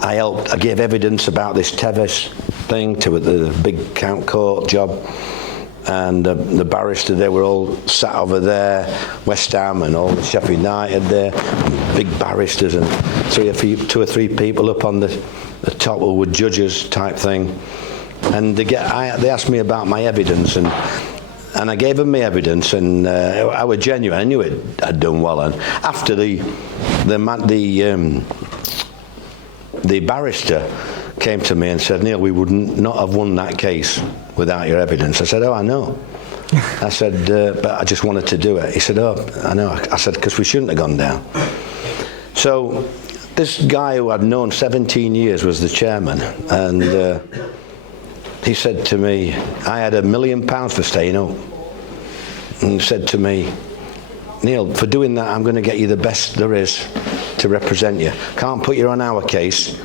I gave evidence about this Tevez thing to the big count court job. And the barrister, they were all sat over there, West Ham and all Sheffield United there, big barristers, and 2 or 3 people up on the top who were judges type thing. And they asked me about my evidence, and I gave them my evidence, and I was genuine. I knew I'd done well. And after the barrister came to me and said, Neil, we would not have won that case without your evidence. I said, I know. I said, but I just wanted to do it. He said, I know. I said, because we shouldn't have gone down. So this guy who I'd known 17 years was the chairman, and he said to me, I had £1 million for staying up. And he said to me, Neil, for doing that, I'm going to get you the best there is to represent you. Can't put you on our case,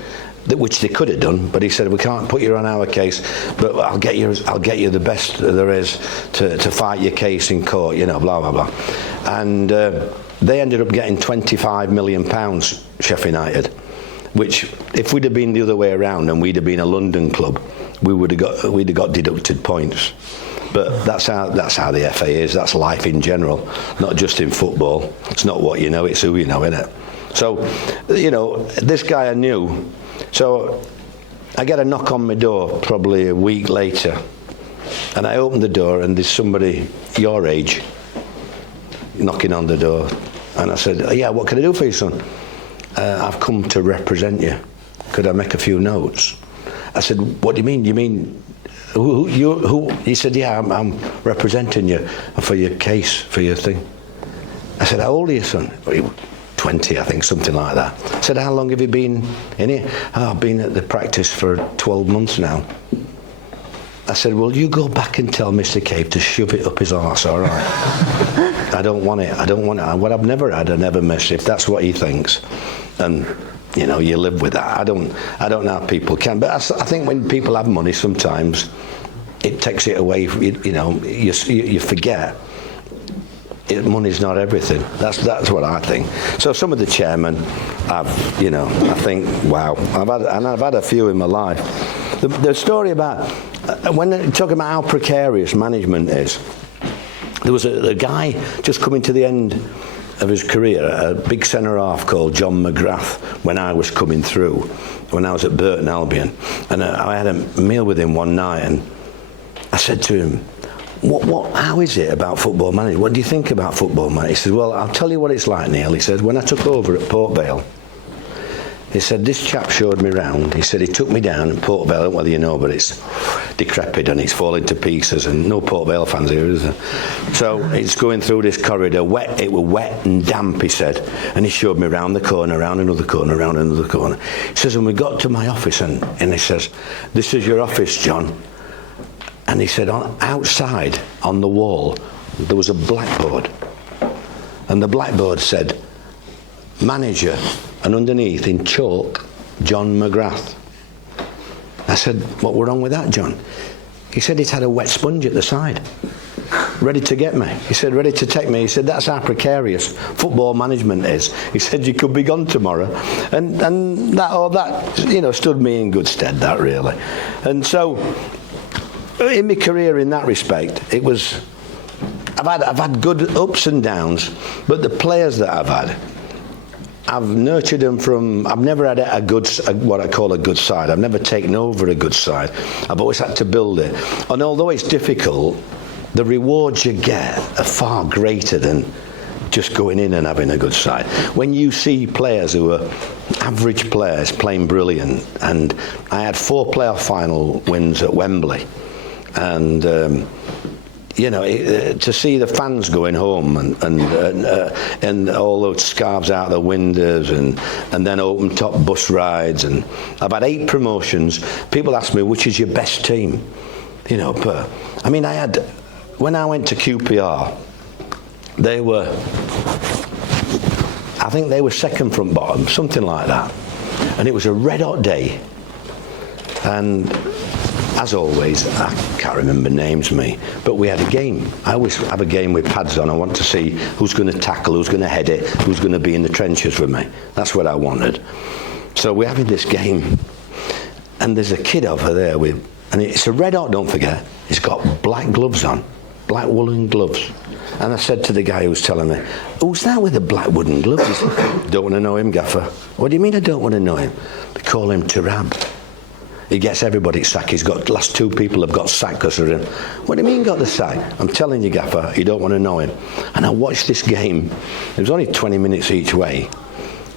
which they could have done, but he said, we can't put you on our case, but I'll get you the best there is to fight your case in court, blah blah blah. And they ended up getting £25 million, Sheffield United, which if we'd have been the other way around and we'd have been a London club, we'd have got deducted points. But that's how the FA is. That's life in general, not just in football. It's not what you know, it's who you know, isn't it? So, you know, this guy I knew. So I get a knock on my door probably a week later, and I open the door and there's somebody your age knocking on the door. And I said, oh, yeah, what can I do for you, son? I've come to represent you. Could I make a few notes? I said, what do you mean? You mean who? He said, yeah, I'm representing you for your case, for your thing. I said, how old are you, son? 20, I think, something like that. I said, how long have you been in here? Oh, I've been at the practice for 12 months now. I said, well, you go back and tell Mr. Cave to shove it up his arse, all right? I don't want it. What I've never had, I never miss, if that's what he thinks. And, you know, you live with that. I don't know how people can. But I think when people have money, sometimes it takes it away. You know, you forget. Money's not everything. That's what I think. So some of the chairmen, I think, wow. I've had a few in my life. The story about when they're talking about how precarious management is. There was a guy just coming to the end of his career, a big centre half called John McGrath. When I was coming through, when I was at Burton Albion, and I had a meal with him one night, and I said to him, how is it about football management? What do you think about football management? He said, well, I'll tell you what it's like, Neil. He said, when I took over at Port Vale, he said, this chap showed me round. He said, he took me down at Port Vale. I don't know whether you know, but it's decrepit and it's falling to pieces, and no Port Vale fans here, is there? So it's going through this corridor, wet. It was wet and damp, he said. And he showed me round the corner, round another corner, round another corner. He says, and we got to my office, and he says, this is your office, John. And he said, outside on the wall, there was a blackboard. And the blackboard said, manager, and underneath in chalk, John McGrath. I said, what was wrong with that, John? He said it had a wet sponge at the side, ready to get me. He said, ready to take me. He said, that's how precarious football management is. He said, you could be gone tomorrow. And that, you know, stood me in good stead, that really. And so, in my career in that respect, it was, I've had good ups and downs, but the players that I've had, I've nurtured them from, I've never had what I call a good side. I've never taken over a good side. I've always had to build it. And although it's difficult, the rewards you get are far greater than just going in and having a good side. When you see players who are average players playing brilliant, and I had 4 playoff final wins at Wembley, and you know, to see the fans going home and all those scarves out the windows and then open top bus rides, and I've had 8 promotions. People ask me, which is your best team? You know, but I mean, when I went to QPR, I think they were second from bottom, something like that, and it was a red hot day, and as always, I can't remember names, but we had a game. I always have a game with pads on. I want to see who's going to tackle, who's going to head it, who's going to be in the trenches with me. That's what I wanted. So we're having this game, and there's a kid over there and it's a red hot, don't forget. He's got black gloves on, black woolen gloves. And I said to the guy who was telling me, who's that with the black woolen gloves? He said, don't want to know him, Gaffer. What do you mean I don't want to know him? They call him Turab. He gets everybody sacked. Last 2 people have got sacked because of him. What do you mean got the sack? I'm telling you, Gaffer, you don't want to know him. And I watched this game. It was only 20 minutes each way.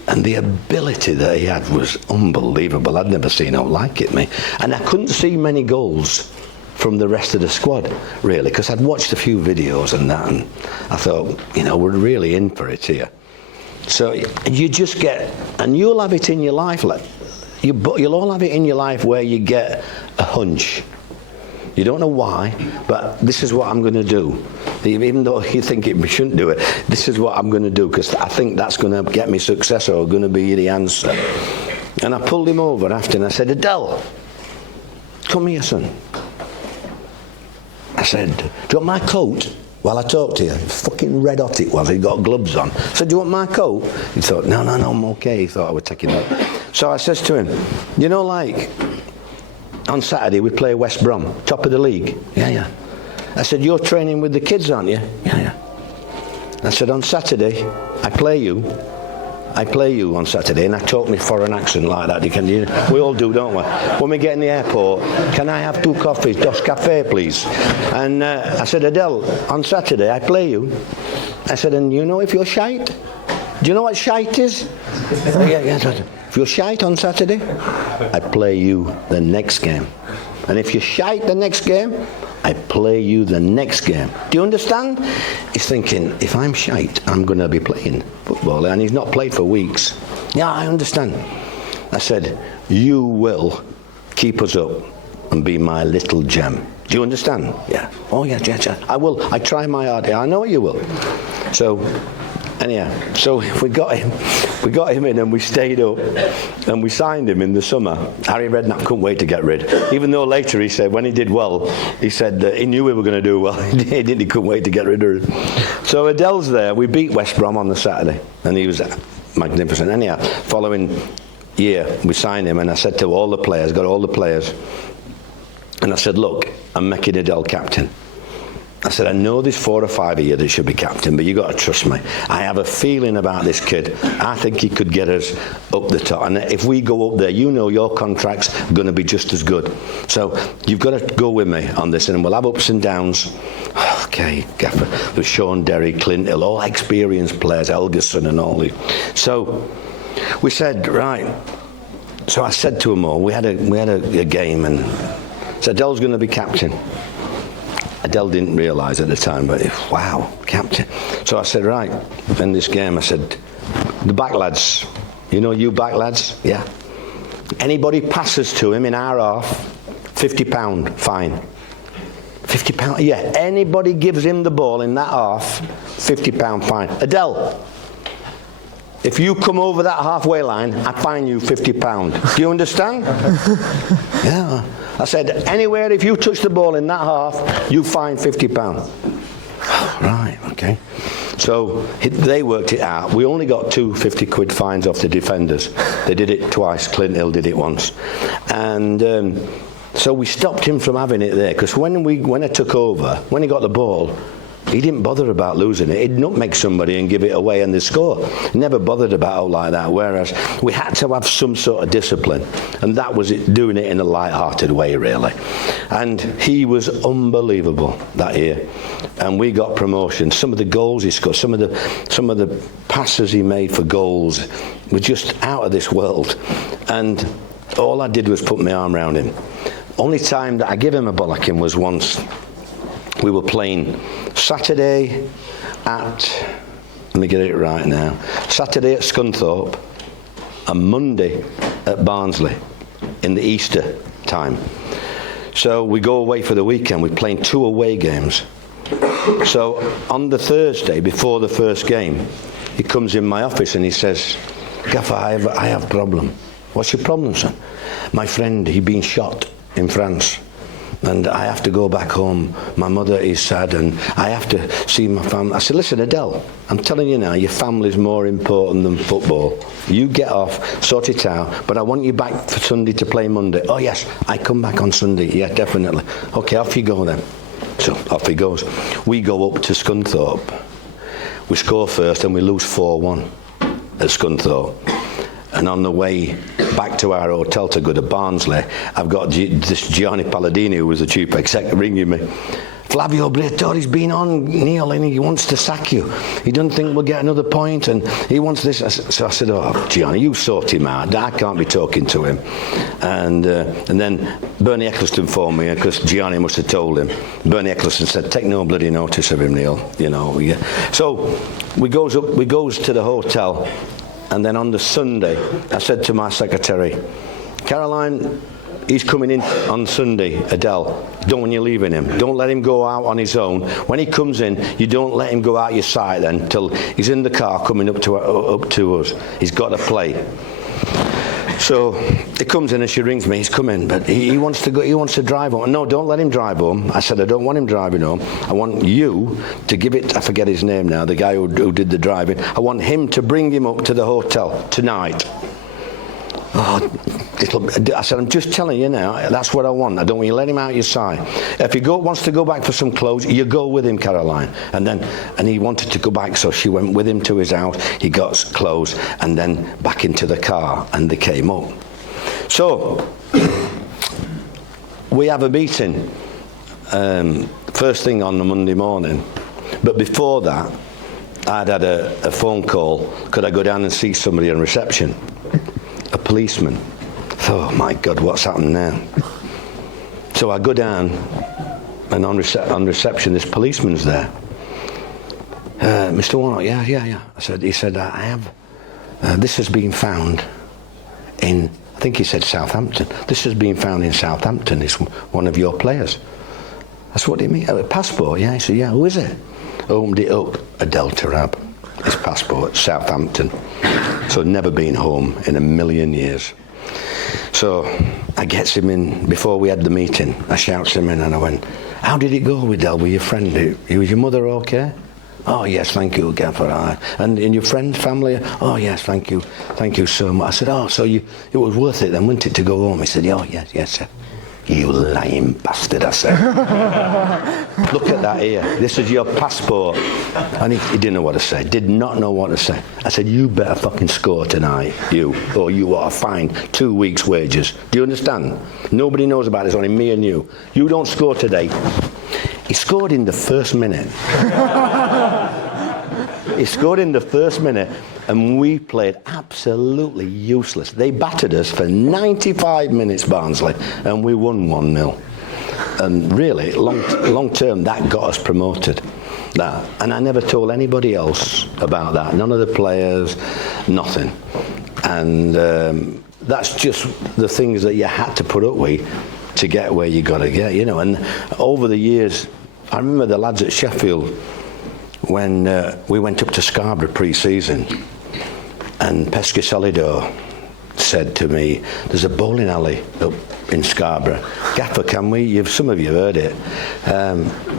And the ability that he had was unbelievable. I'd never seen out like it, mate. And I couldn't see many goals from the rest of the squad, really, because I'd watched a few videos and that, and I thought, you know, we're really in for it here. So you just get, and you'll have it in your life, you'll all have it in your life where you get a hunch. You don't know why, but this is what I'm going to do. Even though you think you shouldn't do it, this is what I'm going to do, because I think that's going to get me success or going to be the answer. And I pulled him over after and I said, Adele, come here, son. I said, do you want my coat? while I talk to you. Fucking red hot it was. He got gloves on. I said, do you want my coat? He thought, no, I'm okay. He thought I would take it up. So I says to him, you know, like, on Saturday we play West Brom, top of the league. Yeah. I said, you're training with the kids, aren't you? Yeah. I said, on Saturday, I play you on Saturday, and I talk me foreign accent like that. We all do, don't we? When we get in the airport, can I have 2 coffees, 2 cafés, please? And I said, Adele, on Saturday, I play you. I said, and you know if you're shite? Do you know what shite is? Yeah. If you're shite on Saturday, I play you the next game. And if you're shite the next game, I play you the next game. Do you understand? He's thinking, if I'm shite, I'm going to be playing football. And he's not played for weeks. Yeah, I understand. I said, you will keep us up and be my little gem. Do you understand? Yeah. Oh, yeah. I will. I try my hardest. I know you will. So, anyhow, so we got him in, and we stayed up, and we signed him in the summer. Harry Redknapp couldn't wait to get rid. Even though later he said, when he did well, he said that he knew we were going to do well. He couldn't wait to get rid of him. So Adele's there. We beat West Brom on the Saturday, and he was magnificent. Anyhow, following year, we signed him, and I said to all the players, and I said, look, I'm making Adele captain. I said, I know there's 4 or 5 of you that should be captain, but you got to trust me. I have a feeling about this kid. I think he could get us up the top. And if we go up there, you know your contract's going to be just as good. So you've got to go with me on this, and we'll have ups and downs. Okay, Gaffer. There's Sean Derry, Clint Hill, all experienced players, Elgerson and all these. So we said, right. So I said to them all, we had a game, and said, Adele's going to be captain. Adele didn't realise at the time, but wow, captain. So I said, right, in this game, I said, the back lads, you back lads? Yeah. Anybody passes to him in our half, £50 fine. £50? Yeah. Anybody gives him the ball in that half, £50 fine. Adele, if you come over that halfway line, I fine you £50. Do you understand? Yeah. I said, anywhere if you touch the ball in that half, you fine £50. Right, okay. So they worked it out. We only got 2 50-quid fines off the defenders. They did it twice. Clint Hill did it once. And so we stopped him from having it there, because when I took over, when he got the ball, he didn't bother about losing it. He'd nutmeg somebody and give it away and they score. Never bothered about it like that. Whereas we had to have some sort of discipline, and that was it, doing it in a light-hearted way, really. And he was unbelievable that year. And we got promotion. Some of the goals he scored, some of the passes he made for goals were just out of this world. And all I did was put my arm around him. Only time that I gave him a bollocking was once. We were playing Saturday at, let me get it right now, Saturday at Scunthorpe and Monday at Barnsley in the Easter time. So we go away for the weekend. We're playing 2 away games. So on the Thursday before the first game, he comes in my office and he says, Gaffer, I have a problem. What's your problem, son? My friend, he'd been shot in France. And I have to go back home. My mother is sad, and I have to see my family. I said, listen, Adele, I'm telling you now, your family's more important than football. You get off, sort it out, but I want you back for Sunday to play Monday. Oh, yes, I come back on Sunday. Yeah, definitely. Okay, off you go then. So off he goes. We go up to Scunthorpe. We score first, and we lose 4-1 at Scunthorpe. And on the way back to our hotel to go to Barnsley, I've got this Gianni Palladini, who was the chief exec, ringing me. Flavio Briatore's been on, Neil, and he wants to sack you. He doesn't think we'll get another point, and he wants this. So I said, oh, Gianni, you sort him out. I can't be talking to him. And then Bernie Eccleston phoned me, because Gianni must have told him. Bernie Eccleston said, take no bloody notice of him, Neil. So we goes to the hotel. And then on the Sunday, I said to my secretary, Caroline, he's coming in on Sunday, Adele. Don't want you leaving him. Don't let him go out on his own. When he comes in, you don't let him go out your sight then till he's in the car coming up to us. He's got to play. So he comes in and she rings me. He's coming, but he wants to go. He wants to drive home. No, don't let him drive home. I said, I don't want him driving home. I want you to give it. I forget his name now. The guy who did the driving. I want him to bring him up to the hotel tonight. Oh, I said, I'm just telling you now, that's what I want. I don't want you to let him out your sight. If he wants to go back for some clothes, you go with him, Caroline. And he wanted to go back, so she went with him to his house. He got clothes and then back into the car, and they came up. So, we have a meeting first thing on the Monday morning. But before that, I'd had a phone call. Could I go down and see somebody in reception? A policeman. Oh my God, what's happened now? So I go down, and on reception, this policeman's there. Mr. Warnock, yeah. He said, I have. This has been found in, I think he said Southampton. This has been found in Southampton. It's one of your players. That's what he mean. A passport, yeah. He said, yeah. Who is it? Opened it up. A Delta Rab. His passport, Southampton. So never been home in a million years. So I gets him in before we had the meeting. I shouts him in and I went, how did it go with Del, with your friend? Was your mother okay? Oh yes, thank you, Gaffer. And your friend, family? Oh yes, thank you so much. I said, oh, so it was worth it then, wasn't it, to go home? He said, oh yes, sir. You lying bastard, I said. Look at that here. This is your passport. And he didn't know what to say. Did not know what to say. I said, you better fucking score tonight, you. Or you are fined 2 weeks' wages. Do you understand? Nobody knows about this, only me and you. You don't score today. He scored in the first minute. He scored in the first minute, and we played absolutely useless. They battered us for 95 minutes, Barnsley, and we won 1-0. And really, long term, that got us promoted. That. And I never told anybody else about that. None of the players, nothing. And that's just the things that you had to put up with to get where you got to get, you know. And over the years, I remember the lads at Sheffield, when we went up to Scarborough pre-season, and Pesca Solido said to me, there's a bowling alley up in Scarborough. Gaffer, can we, some of you heard it,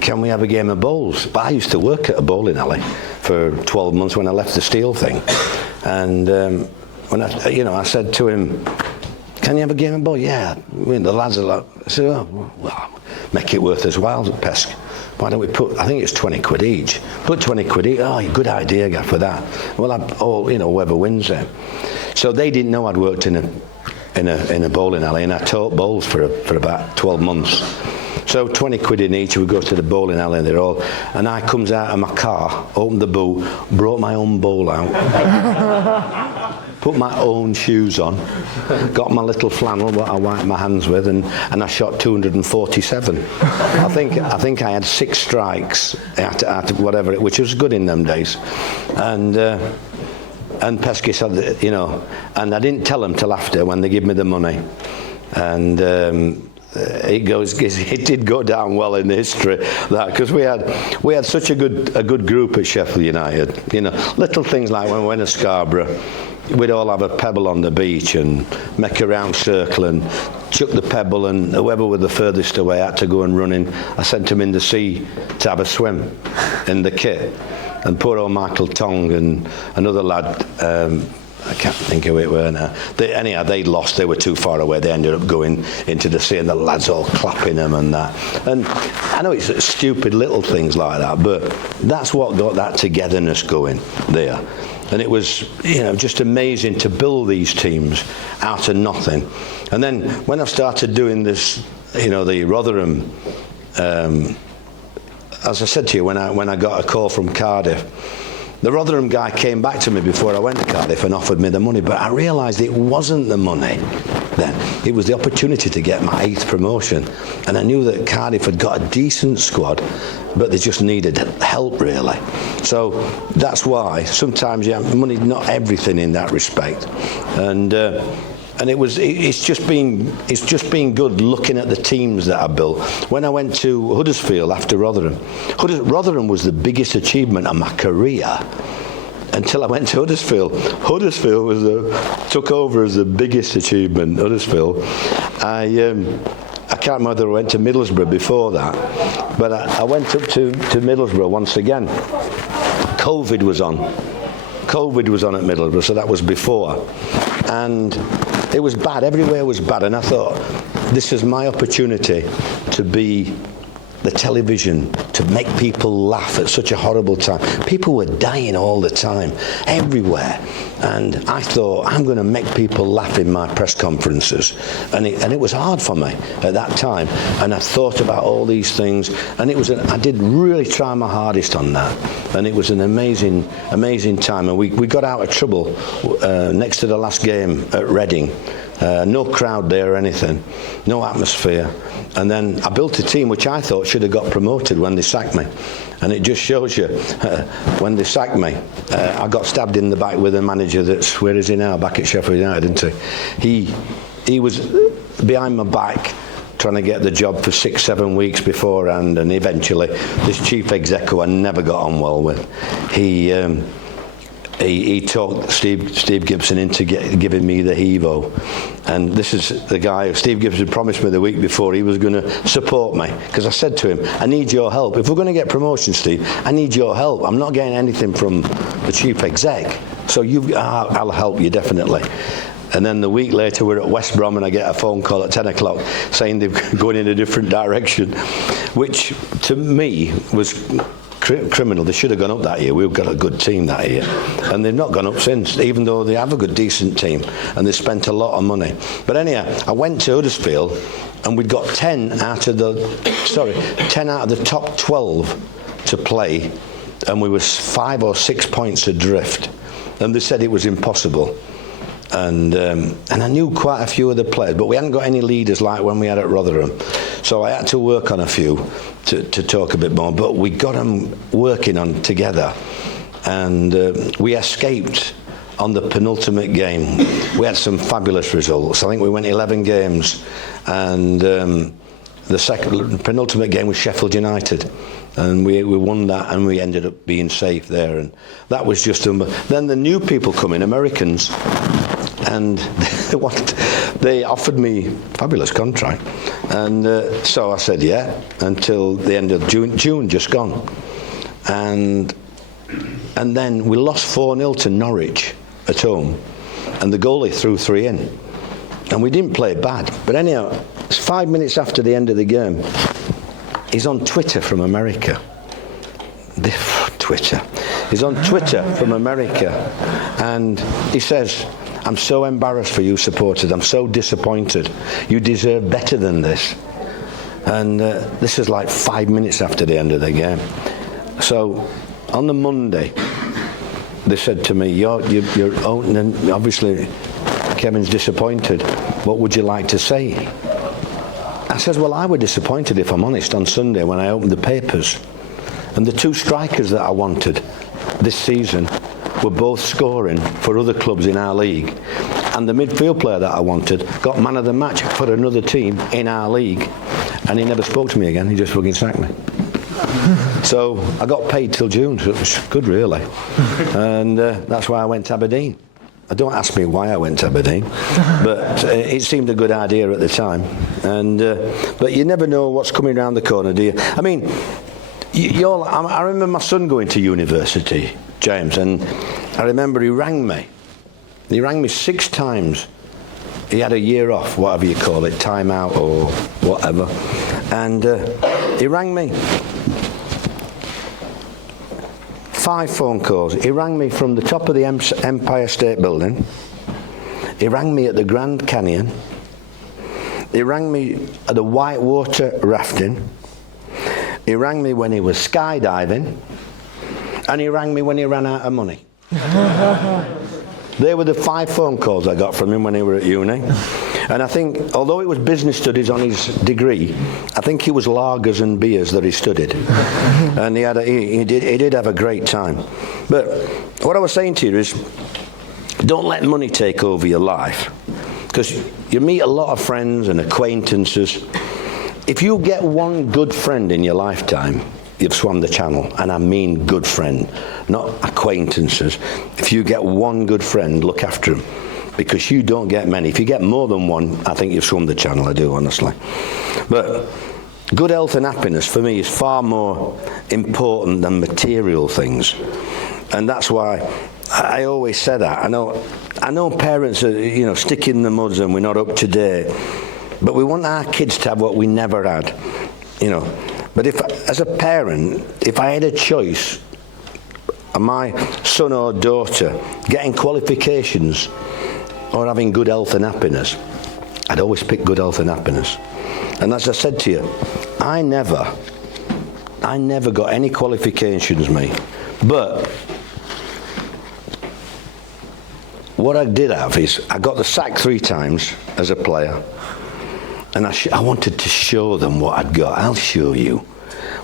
can we have a game of bowls? But I used to work at a bowling alley for 12 months when I left the steel thing. And when I said to him, can you have a game of bowls? Yeah. The lads are like, I said, oh, well, make it worth his while, Pesca. Why don't we put, I think it's 20 quid each. Put 20 quid each. Oh, good idea, Gaff, for that. Well, whoever wins it. So they didn't know I'd worked in a bowling alley, and I taught bowls for about 12 months. So 20 quid in each, we go to the bowling alley, and I comes out of my car, opened the boot, brought my own bowl out, put my own shoes on, got my little flannel, what I wipe my hands with, and I shot 247. I think I had 6 strikes out of whatever, which was good in them days. And Pesky said, and I didn't tell them till after when they give me the money. And it did go down well in the history, that, because we had such a good group at Sheffield United. Little things like when we went to Scarborough, we'd all have a pebble on the beach and make a round circle and chuck the pebble, and whoever was the furthest away had to go and run in. I sent him in the sea to have a swim in the kit. And poor old Michael Tong and another lad, I can't think of it where now. They'd lost, they were too far away. They ended up going into the sea, and the lads all clapping them and that. And I know it's stupid little things like that, but that's what got that togetherness going there. And it was, just amazing to build these teams out of nothing. And then when I started doing this, the Rotherham, as I said to you, when I got a call from Cardiff, the Rotherham guy came back to me before I went to Cardiff and offered me the money, but I realised it wasn't the money then. It was the opportunity to get my 8th promotion. And I knew that Cardiff had got a decent squad, but they just needed help, really. So that's why sometimes money's not everything in that respect. And it's just been good looking at the teams that I built. When I went to Huddersfield after Rotherham was the biggest achievement of my career. until I went to Huddersfield. Huddersfield took over as the biggest achievement. Huddersfield. I can't remember whether I went to Middlesbrough before that, but I went up to Middlesbrough once again. COVID was on. COVID was on at Middlesbrough, so that was before. And it was bad. Everywhere was bad. And I thought, this is my opportunity to be the television, to make people laugh at such a horrible time. People were dying all the time, everywhere. And I thought, I'm going to make people laugh in my press conferences. And it was hard for me at that time. And I thought about all these things. And I did really try my hardest on that. And it was an amazing, amazing time. And we got out of trouble next to the last game at Reading. No crowd there or anything, no atmosphere. And then I built a team which I thought should have got promoted when they sacked me. And it just shows you, when they sacked me, I got stabbed in the back with a manager that's, where is he now? Back at Sheffield United, isn't he? He was behind my back trying to get the job for 6-7 weeks beforehand, and eventually this chief exec who I never got on well with, he talked Steve Gibson into giving me the Hevo. And this is the guy, Steve Gibson promised me the week before he was going to support me, because I said to him, I need your help. If we're going to get promotion, Steve, I need your help. I'm not getting anything from the chief exec, so I'll help you definitely. And then the week later we're at West Brom and I get a phone call at 10 o'clock saying they're going in a different direction, which to me was criminal. They should have gone up that year. We've got a good team that year, and they've not gone up since, even though they have a good decent team and they spent a lot of money. But anyhow, I went to Huddersfield and we'd got 10 out of the top 12 to play, and we were 5 or 6 points adrift, and they said it was impossible. And I knew quite a few of the players, but we hadn't got any leaders like when we had at Rotherham. So I had to work on a few to talk a bit more, but we got them working on together. And we escaped on the penultimate game. We had some fabulous results. I think we went 11 games, and the penultimate game was Sheffield United. And we won that, and we ended up being safe there. And that was just... Then the new people come in, Americans, and they offered me a fabulous contract. And so I said yeah, until the end of June just gone. And then we lost 4-0 to Norwich at home, and the goalie threw 3 in. And we didn't play bad. But anyhow, it's 5 minutes after the end of the game. He's on Twitter from America. He's on Twitter from America, and he says, I'm so embarrassed for you supporters. I'm so disappointed. You deserve better than this. And this is like 5 minutes after the end of the game. So on the Monday, they said to me, you're opening, obviously Kevin's disappointed. What would you like to say? I says, well, I was disappointed, if I'm honest, on Sunday when I opened the papers. And the 2 strikers that I wanted this season were both scoring for other clubs in our league. And the midfield player that I wanted got man of the match for another team in our league. And he never spoke to me again. He just fucking sacked me. So I got paid till June, so it was good, really. And that's why I went to Aberdeen. Don't ask me why I went to Aberdeen, but it seemed a good idea at the time. And but you never know what's coming around the corner, do you? I mean, I remember my son going to university, James, and I remember he rang me. He rang me 6 times. He had a year off, whatever you call it, time out or whatever. And he rang me. 5 phone calls. He rang me from the top of the Empire State Building. He rang me at the Grand Canyon. He rang me at the whitewater rafting. He rang me when he was skydiving. And he rang me when he ran out of money. They were the 5 phone calls I got from him when he was at uni. And I think, although it was business studies on his degree, I think it was lagers and beers that he studied. And he did have a great time. But what I was saying to you is, don't let money take over your life. Because you meet a lot of friends and acquaintances. If you get one good friend in your lifetime, you've swum the channel. And I mean good friend, not acquaintances. If you get one good friend, look after him, because you don't get many. If you get more than one, I think you've swum the channel, I do, honestly. But good health and happiness for me is far more important than material things. And that's why I always say that. I know parents are, stick in the muds and we're not up to date, but we want our kids to have what we never had, But as a parent, if I had a choice of my son or daughter getting qualifications or having good health and happiness, I'd always pick good health and happiness. And as I said to you, I never got any qualifications, mate. But what I did have is I got the sack 3 times as a player, and I wanted to show them what I'd got. I'll show you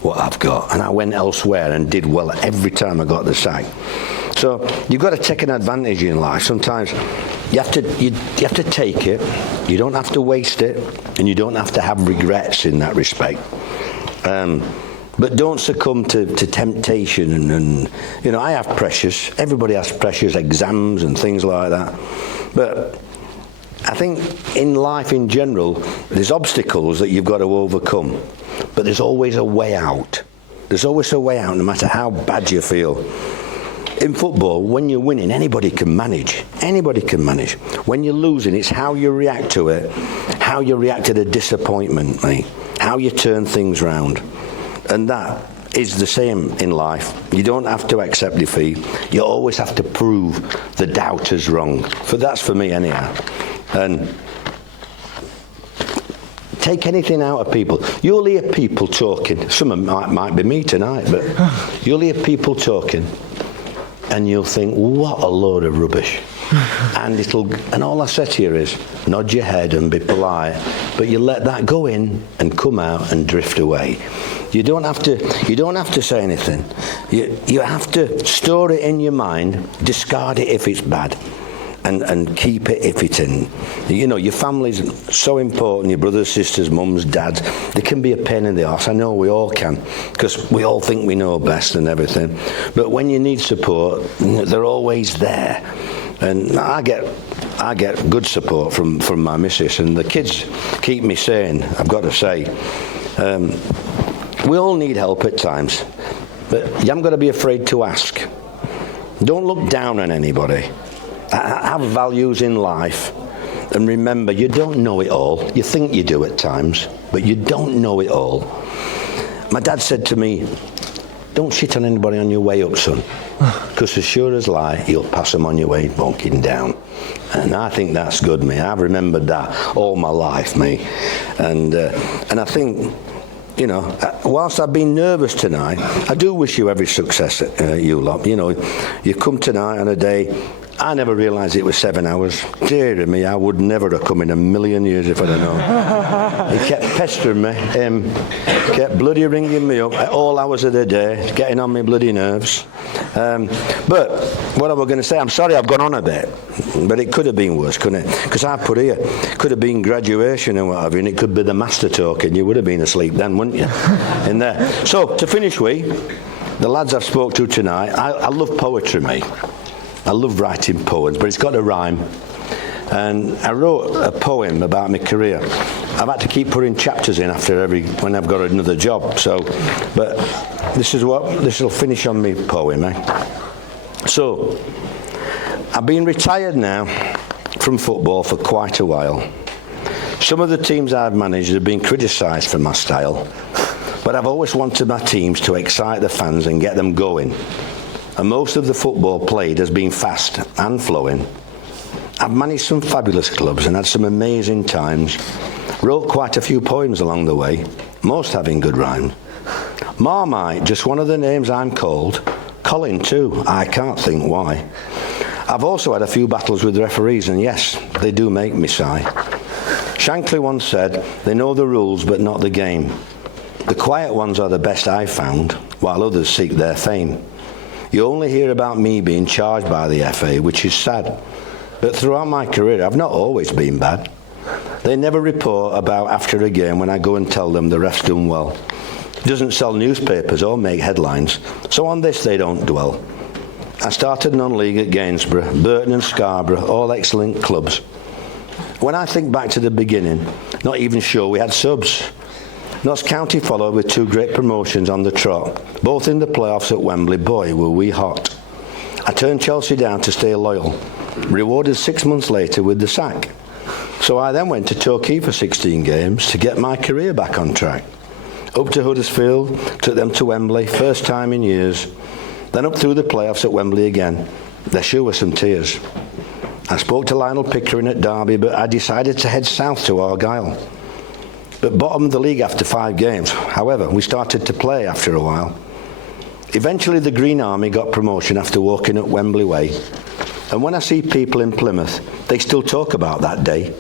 what I've got. And I went elsewhere and did well every time I got the sack. So you've got to take an advantage in life. Sometimes you have to take it. You don't have to waste it, and you don't have to have regrets in that respect. But don't succumb to temptation and I have pressures. Everybody has pressures, exams and things like that. But I think in life in general, there's obstacles that you've got to overcome. But there's always a way out. There's always a way out, no matter how bad you feel. In football, when you're winning, anybody can manage. Anybody can manage. When you're losing, it's how you react to it, how you react to the disappointment, mate, how you turn things round. And that is the same in life. You don't have to accept defeat. You always have to prove the doubters wrong. That's for me anyhow. And take anything out of people. You'll hear people talking. Some of them might be me tonight, but you'll hear people talking and you'll think, what a load of rubbish. And all I say to you is, nod your head and be polite, but you let that go in and come out and drift away. You don't have to say anything. You have to store it in your mind, discard it if it's bad, and keep it if it's in. Your family's so important, your brothers, sisters, mums, dads. They can be a pain in the arse. I know we all can, because we all think we know best and everything. But when you need support, they're always there. And I get good support from my missus, and the kids keep me sane, I've got to say. We all need help at times, but you haven't got to be afraid to ask. Don't look down on anybody. Have values in life, and remember, you don't know it all. You think you do at times, but you don't know it all. My dad said to me, don't shit on anybody on your way up, son, because as sure as lie, you'll pass them on your way walking down. And I think that's good, mate. I've remembered that all my life, mate. And I think, whilst I've been nervous tonight, I do wish you every success, you lot. You come tonight on a day, I never realised it was 7 hours. Dear me, I would never have come in a million years if I'd have known. He kept pestering me, kept bloody ringing me up at all hours of the day, getting on my bloody nerves. But what I was going to say, I'm sorry I've gone on a bit, but it could have been worse, couldn't it? Because I put here, could have been graduation and whatever, and it could be the master talking. You would have been asleep then, wouldn't you? In there. So, to finish with, the lads I've spoke to tonight, I love poetry, mate. I love writing poems, but it's got to rhyme. And I wrote a poem about my career. I've had to keep putting chapters in when I've got another job. But this will finish on my poem, So, I've been retired now from football for quite a while. Some of the teams I've managed have been criticised for my style, but I've always wanted my teams to excite the fans and get them going. And most of the football played has been fast and flowing. I've managed some fabulous clubs and had some amazing times. Wrote quite a few poems along the way, most having good rhymes. Marmite, just one of the names I'm called. Colin too, I can't think why. I've also had a few battles with referees, and yes, they do make me sigh. Shankly once said, they know the rules but not the game. The quiet ones are the best I've found, while others seek their fame. You only hear about me being charged by the FA, which is sad. But throughout my career, I've not always been bad. They never report about after a game when I go and tell them the ref's done well. doesn't sell newspapers or make headlines, so on this they don't dwell. I started non-league at Gainsborough, Burton and Scarborough, all excellent clubs. When I think back to the beginning, not even sure we had subs. Notts County followed with 2 great promotions on the trot, both in the playoffs at Wembley. Boy, were we hot. I turned Chelsea down to stay loyal, rewarded 6 months later with the sack. So I then went to Torquay for 16 games to get my career back on track. Up to Huddersfield, took them to Wembley, first time in years. Then up through the playoffs at Wembley again. There sure were some tears. I spoke to Lionel Pickering at Derby, but I decided to head south to Argyle. But bottomed the league after 5 games. However, we started to play after a while. Eventually the Green Army got promotion after walking up Wembley Way. And when I see people in Plymouth, they still talk about that day.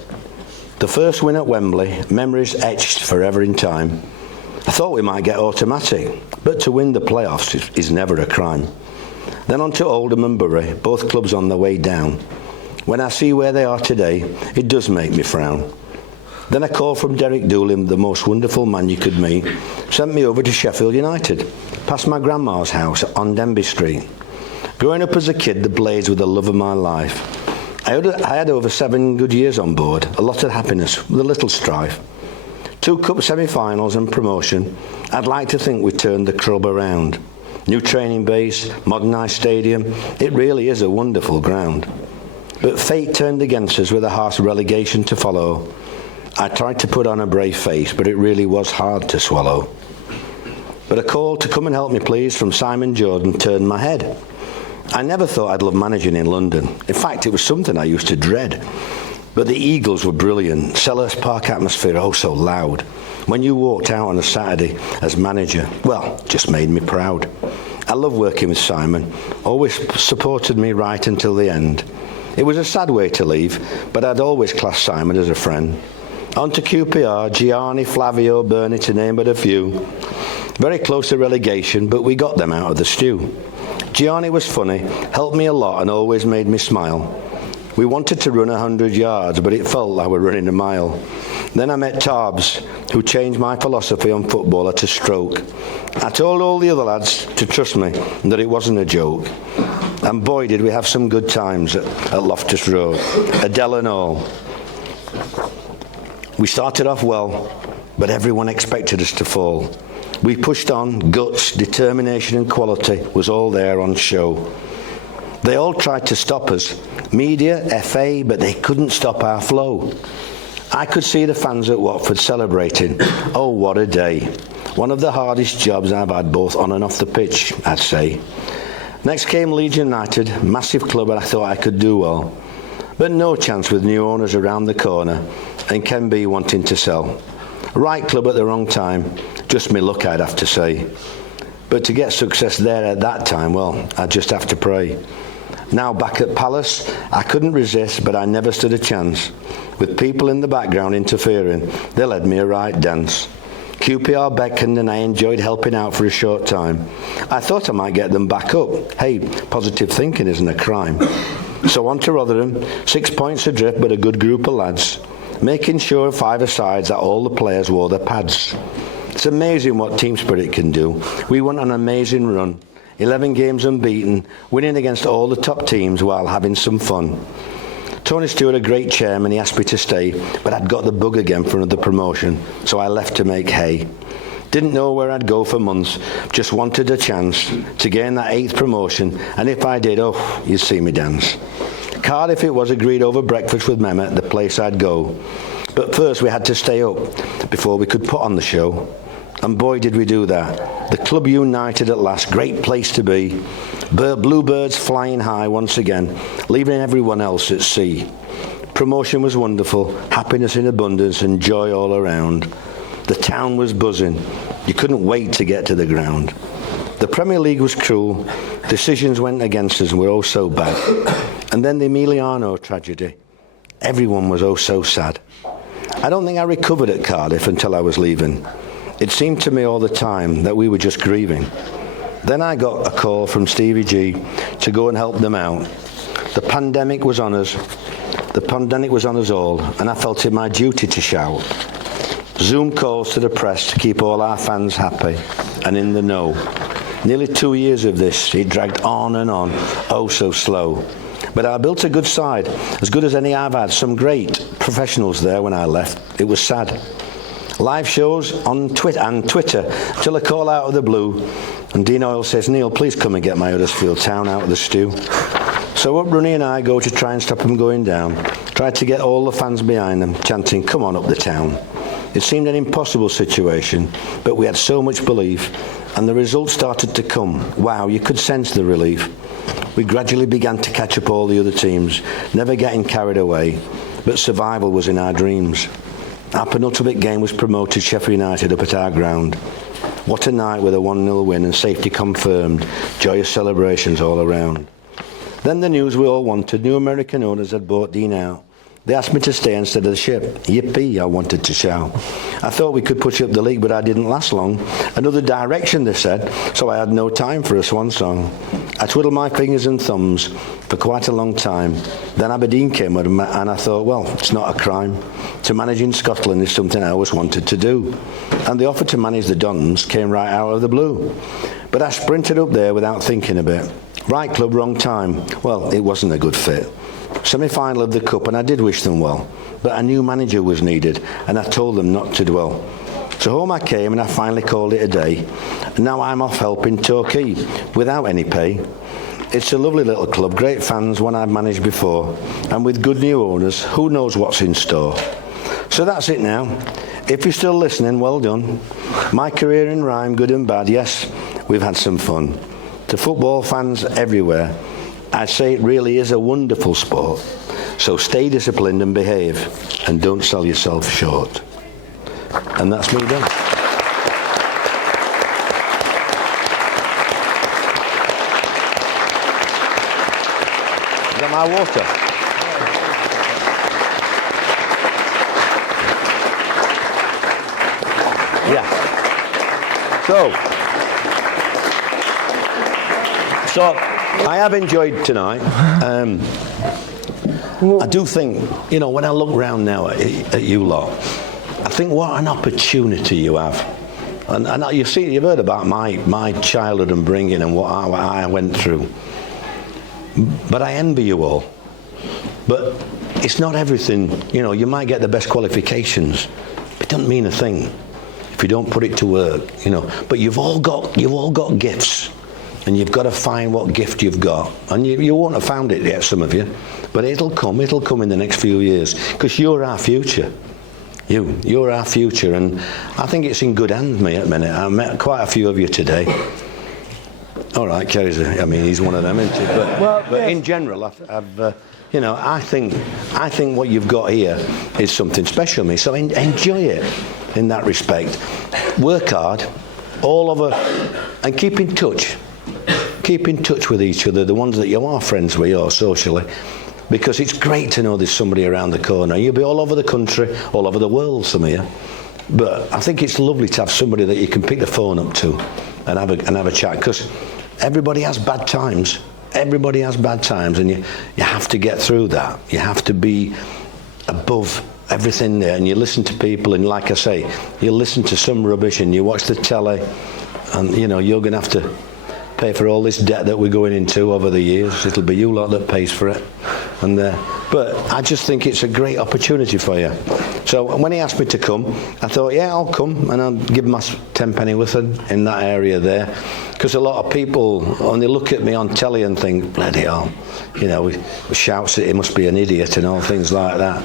The first win at Wembley, memories etched forever in time. I thought we might get automatic, but to win the playoffs is never a crime. Then on to Oldham and Bury, both clubs on their way down. When I see where they are today, it does make me frown. Then a call from Derek Doolin, the most wonderful man you could meet, sent me over to Sheffield United, past my grandma's house on Denby Street. Growing up as a kid, the Blades were the love of my life. I had over 7 good years on board, a lot of happiness with a little strife. 2 cup semi-finals and promotion. I'd like to think we turned the club around. New training base, modernised stadium, it really is a wonderful ground. But fate turned against us with a harsh relegation to follow. I tried to put on a brave face, but it really was hard to swallow. But a call to come and help me please from Simon Jordan turned my head. I never thought I'd love managing in London. In fact, it was something I used to dread. But the Eagles were brilliant. Selhurst Park atmosphere, oh so loud. When you walked out on a Saturday as manager, well, just made me proud. I love working with Simon, always supported me right until the end. It was a sad way to leave, but I'd always classed Simon as a friend. On to QPR, Gianni, Flavio, Bernie, to name but a few. Very close to relegation, but we got them out of the stew. Gianni was funny, helped me a lot and always made me smile. We wanted to run 100 yards, but it felt like we were running a mile. Then I met Tarbs, who changed my philosophy on football at a stroke. I told all the other lads to trust me, and that it wasn't a joke. And boy, did we have some good times at Loftus Road, Adele and all. We started off well, but everyone expected us to fall. We pushed on, guts, determination and quality was all there on show. They all tried to stop us, media, FA, but they couldn't stop our flow. I could see the fans at Watford celebrating. Oh, what a day. One of the hardest jobs I've had both on and off the pitch, I'd say. Next came Leeds United, massive club, and I thought I could do well. But no chance with new owners around the corner and Ken B wanting to sell. Right club at the wrong time, just me luck I'd have to say. But to get success there at that time, well, I'd just have to pray. Now back at Palace, I couldn't resist, but I never stood a chance. With people in the background interfering, they led me a right dance. QPR beckoned and I enjoyed helping out for a short time. I thought I might get them back up. Hey, positive thinking isn't a crime. So on to Rotherham, 6 points adrift but a good group of lads. Making sure 5-a-sides that all the players wore their pads. It's amazing what team spirit can do. We went on an amazing run. 11 games unbeaten, winning against all the top teams while having some fun. Tony Stewart, a great chairman, he asked me to stay, but I'd got the bug again for another promotion, so I left to make hay. Didn't know where I'd go for months, just wanted a chance to gain that 8th promotion, and if I did, oh, you'd see me dance. Cardiff it was, agreed over breakfast with Mehmet, the place I'd go. But first we had to stay up before we could put on the show. And boy did we do that. The club united at last, great place to be. Bluebirds flying high once again, leaving everyone else at sea. Promotion was wonderful, happiness in abundance and joy all around. The town was buzzing, you couldn't wait to get to the ground. The Premier League was cruel, decisions went against us and were oh so bad. And then the Emiliano tragedy. Everyone was oh so sad. I don't think I recovered at Cardiff until I was leaving. It seemed to me all the time that we were just grieving. Then I got a call from Stevie G to go and help them out. The pandemic was on us. The pandemic was on us all, and I felt it my duty to shout. Zoom calls to the press to keep all our fans happy. and in the know. Nearly 2 years of this, it dragged on and on, oh so slow. But I built a good side, as good as any I've had. Some great professionals there when I left. It was sad. Live shows on Twitter, till a call out of the blue. And Dean Oyle says, Neil, please come and get my Huddersfield town out of the stew. So up Rooney and I go to try and stop them going down. Tried to get all the fans behind them, chanting, come on up the town. It seemed an impossible situation, but we had so much belief, and the results started to come. Wow, you could sense the relief. We gradually began to catch up all the other teams, never getting carried away, but survival was in our dreams. Our penultimate game was promoted Sheffield United up at our ground. What a night with a 1-0 win and safety confirmed, joyous celebrations all around. Then the news we all wanted, new American owners had bought Dean out. They asked me to stay instead of the ship. Yippee, I wanted to shout. I thought we could push up the league, but I didn't last long. Another direction, they said, so I had no time for a swan song. I twiddled my fingers and thumbs for quite a long time. Then Aberdeen came and I thought, well, it's not a crime. To manage in Scotland is something I always wanted to do. And the offer to manage the Dons came right out of the blue. But I sprinted up there without thinking a bit. Right club, wrong time. Well, it wasn't a good fit. Semi-final of the Cup, and I did wish them well. But a new manager was needed, and I told them not to dwell. So home I came, and I finally called it a day. And now I'm off helping Torquay, without any pay. It's a lovely little club, great fans, one I've managed before. And with good new owners, who knows what's in store. So that's it now. If you're still listening, well done. My career in rhyme, good and bad, yes, we've had some fun. To football fans everywhere, I'd say it really is a wonderful sport. So stay disciplined and behave, and don't sell yourself short. And that's me done. Is that my water? Yeah. So I have enjoyed tonight. I do think, you know, when I look round now at you lot, I think what an opportunity you have. And you've heard about my childhood and bringing and what I went through. But I envy you all. But it's not everything, you know, you might get the best qualifications, but it doesn't mean a thing if you don't put it to work, you know. But you've all got gifts. And you've got to find what gift you've got. And you won't have found it yet, some of you. But it'll come in the next few years. Because you're our future. You're our future. And I think it's in good hands, mate, at the minute. I met quite a few of you today. All right, Kerry's, he's one of them, isn't he? But yes. In general, I think what you've got here is something special, mate. So enjoy it in that respect. Work hard, all over, and keep in touch. Keep in touch with each other, the ones that you are friends with or socially, because it's great to know there's somebody around the corner. You'll be all over the country, all over the world, some of you. But I think it's lovely to have somebody that you can pick the phone up to and have a chat, because everybody has bad times. Everybody has bad times, and you have to get through that. You have to be above everything there, and you listen to people, and like I say, you listen to some rubbish and you watch the telly, and you know you're going to have to pay for all this debt that we're going into over the years. It'll be you lot that pays for it. And but I just think it's a great opportunity for you. So when he asked me to come, I thought, yeah, I'll come, and I'll give my 10 pennyworth in that area there. Because a lot of people, when they look at me on telly and think, bloody hell, you know, shouts that he must be an idiot and all things like that.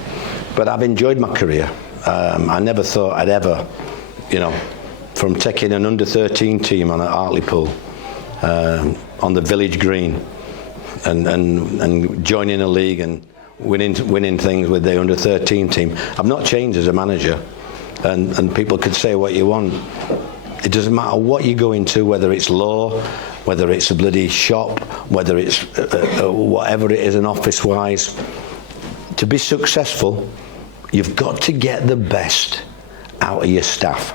But I've enjoyed my career. I never thought I'd ever, you know, from taking an under-13 team on at Hartlepool, on the village green, and joining a league and winning things with the under-13 team. I've not changed as a manager, and people could say what you want. It doesn't matter what you go into, whether it's law, whether it's a bloody shop, whether it's whatever it is, an office-wise. To be successful, you've got to get the best out of your staff.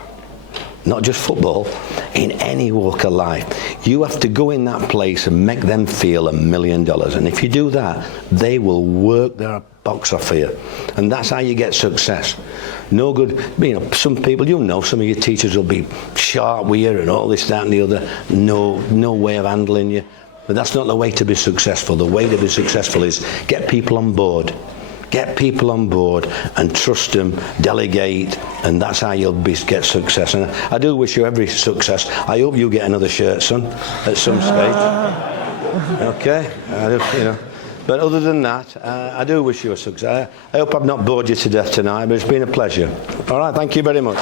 Not just football, in any walk of life. You have to go in that place and make them feel $1 million. And if you do that, they will work their box off for you. And that's how you get success. No good. You know, some people, some of your teachers will be sharp with you and all this, that, and the other. No way of handling you. But that's not the way to be successful. The way to be successful is get people on board. Get people on board and trust them, delegate, and that's how you'll get success. And I do wish you every success. I hope you get another shirt, son, at some stage. Okay? But other than that, I do wish you a success. I hope I've not bored you to death tonight, but it's been a pleasure. All right, thank you very much.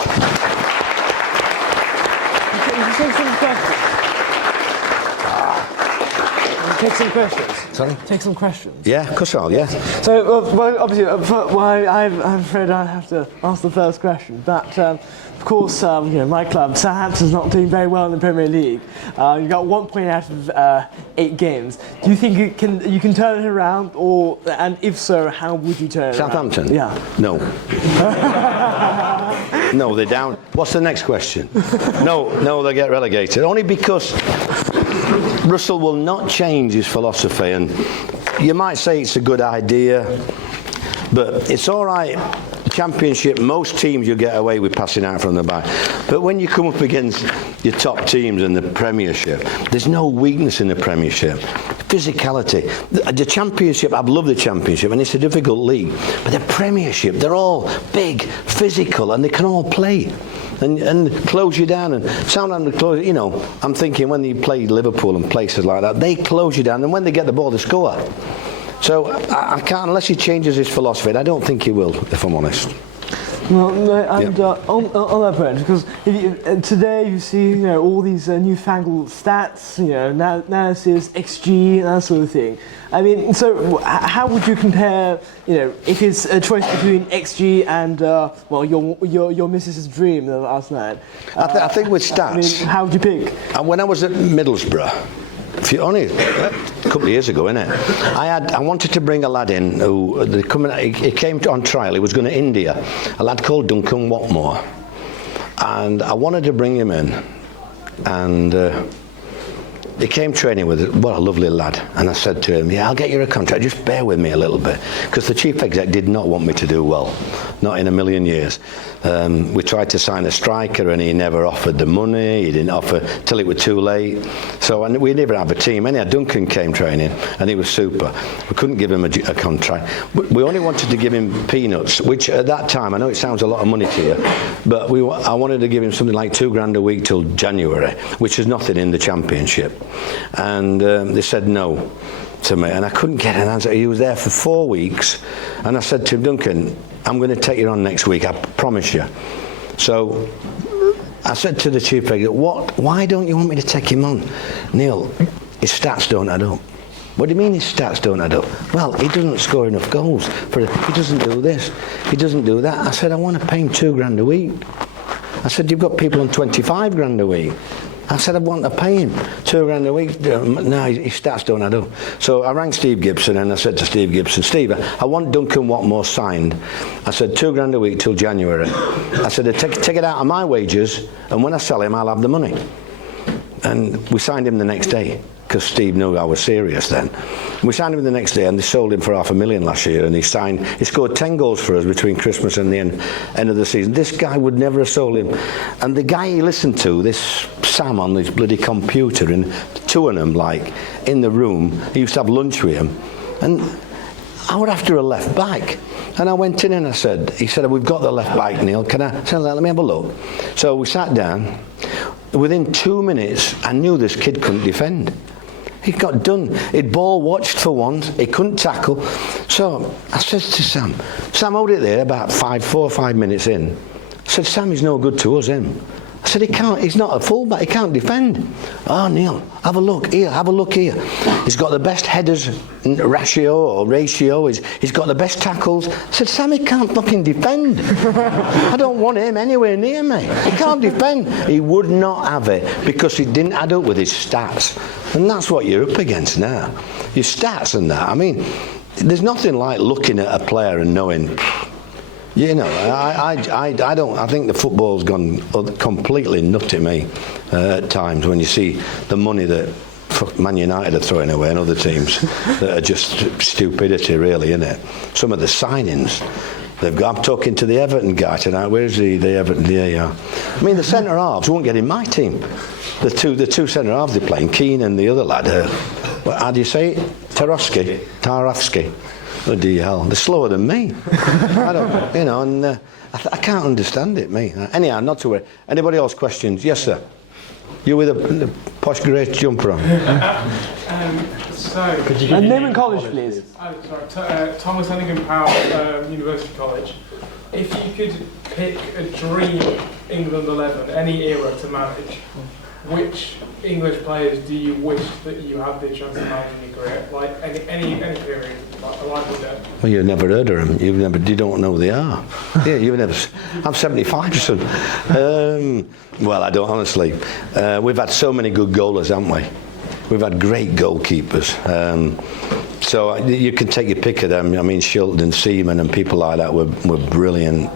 Take some questions. Sorry? Take some questions. Yeah, of course I'll, yeah. So, obviously, I'm afraid I have to ask the first question. But, of course, my club, Southampton's not doing very well in the Premier League. You got 1 point out of 8 games. Do you think you can turn it around, and if so, how would you turn it around? Southampton? Yeah. No. No, they're down. What's the next question? No, they get relegated. Only because Russell will not change his philosophy, and you might say it's a good idea, but it's all right. Championship, most teams you get away with passing out from the back, but when you come up against your top teams in the Premiership, there's no weakness in the Premiership. Physicality. The Championship, I love the Championship, and it's a difficult league, but the Premiership, they're all big, physical, and they can all play. And close you down, and Southampton close. I'm thinking when they play Liverpool and places like that, they close you down, and when they get the ball, they score. So I can't, unless he changes his philosophy, and I don't think he will, if I'm honest. Well, on that point, because today you see, all these newfangled stats, analysis, XG, that sort of thing. I mean, so how would you compare, if it's a choice between XG and, your missus's dream last night? I think with stats. How would you pick? When I was at Middlesbrough, only a couple of years ago, innit? I wanted to bring a lad in who he came on trial. He was going to India. A lad called Duncan Watmore, and I wanted to bring him in, and he came training with it. What a lovely lad. And I said to him, I'll get you a contract, just bear with me a little bit, because the chief exec did not want me to do well, not in a million years. We tried to sign a striker, and he never offered the money. He didn't offer till it was too late. So we never have a team. Anyhow, Duncan came training, and he was super. We couldn't give him a contract. We only wanted to give him peanuts, which at that time, I know it sounds a lot of money to you, but I wanted to give him something like £2,000 a week till January, which is nothing in the Championship. And they said no to me, and I couldn't get an answer. He was there for 4 weeks, and I said to him, Duncan, I'm going to take you on next week, I promise you. So I said to the chief executive, why don't you want me to take him on? Neil, his stats don't add up. What do you mean his stats don't add up? Well, he doesn't score enough goals. He doesn't do this, he doesn't do that. I said, I want to pay him £2,000 a week. I said, you've got people on £25,000 a week. I said, I want to pay him £2,000 a week. No, his stats don't add up. So I rang Steve Gibson, and I said to Steve Gibson, Steve, I want Duncan Watmore signed. I said, £2,000 a week till January. I said, take it out of my wages, and when I sell him, I'll have the money. And we signed him the next day, because Steve knew I was serious then. We signed him the next day, and they sold him for $500,000 last year, and he scored 10 goals for us between Christmas and the end of the season. This guy would never have sold him. And the guy he listened to, this Sam on his bloody computer, and two of them, in the room, he used to have lunch with him, and I was after a left back. And I went in and he said, we've got the left back, Neil. I said, let me have a look. So we sat down. Within 2 minutes, I knew this kid couldn't defend. He got done. He'd ball watched for once. He couldn't tackle. So I said to Sam, hold it there about 4 or 5 minutes in. I said, Sam is no good to us, him. I said, he's not a fullback, he can't defend. Oh, Neil, have a look here. He's got the best headers ratio. He's got the best tackles. I said, Sam, he can't fucking defend. I don't want him anywhere near me. He can't defend. He would not have it because he didn't add up with his stats. And that's what you're up against now. Your stats and that. I mean, there's nothing like looking at a player and knowing... I don't. I think the football's gone completely nutty me at times when you see the money that Man United are throwing away and other teams that are just stupidity, really, isn't it? Some of the signings, They've got. I'm talking to the Everton guy tonight. Where's the Everton? There you are. I mean, the centre halves won't get in my team. The two centre halves they're playing, Keane and the other lad. How do you say it? Tarowski. Oh dear hell, they're slower than me. I don't, and I can't understand it, me. Anyhow, not to worry. Anybody else questions? Yes, sir. You with a posh grey jumper on. Could you give name and college, please? Sorry, Thomas Hennigan Powell, University College. If you could pick a dream England 11, any era to manage, which English players do you wish that you had the chance to manage in your career? Like any period, like with that. Well, you've never heard of them. You don't know who they are. Yeah, you've never. I'm 75, son. Well, I don't honestly. We've had so many good goalers, haven't we? We've had great goalkeepers. So you can take your pick of them. I mean, Shilton and Seaman and people like that were brilliant.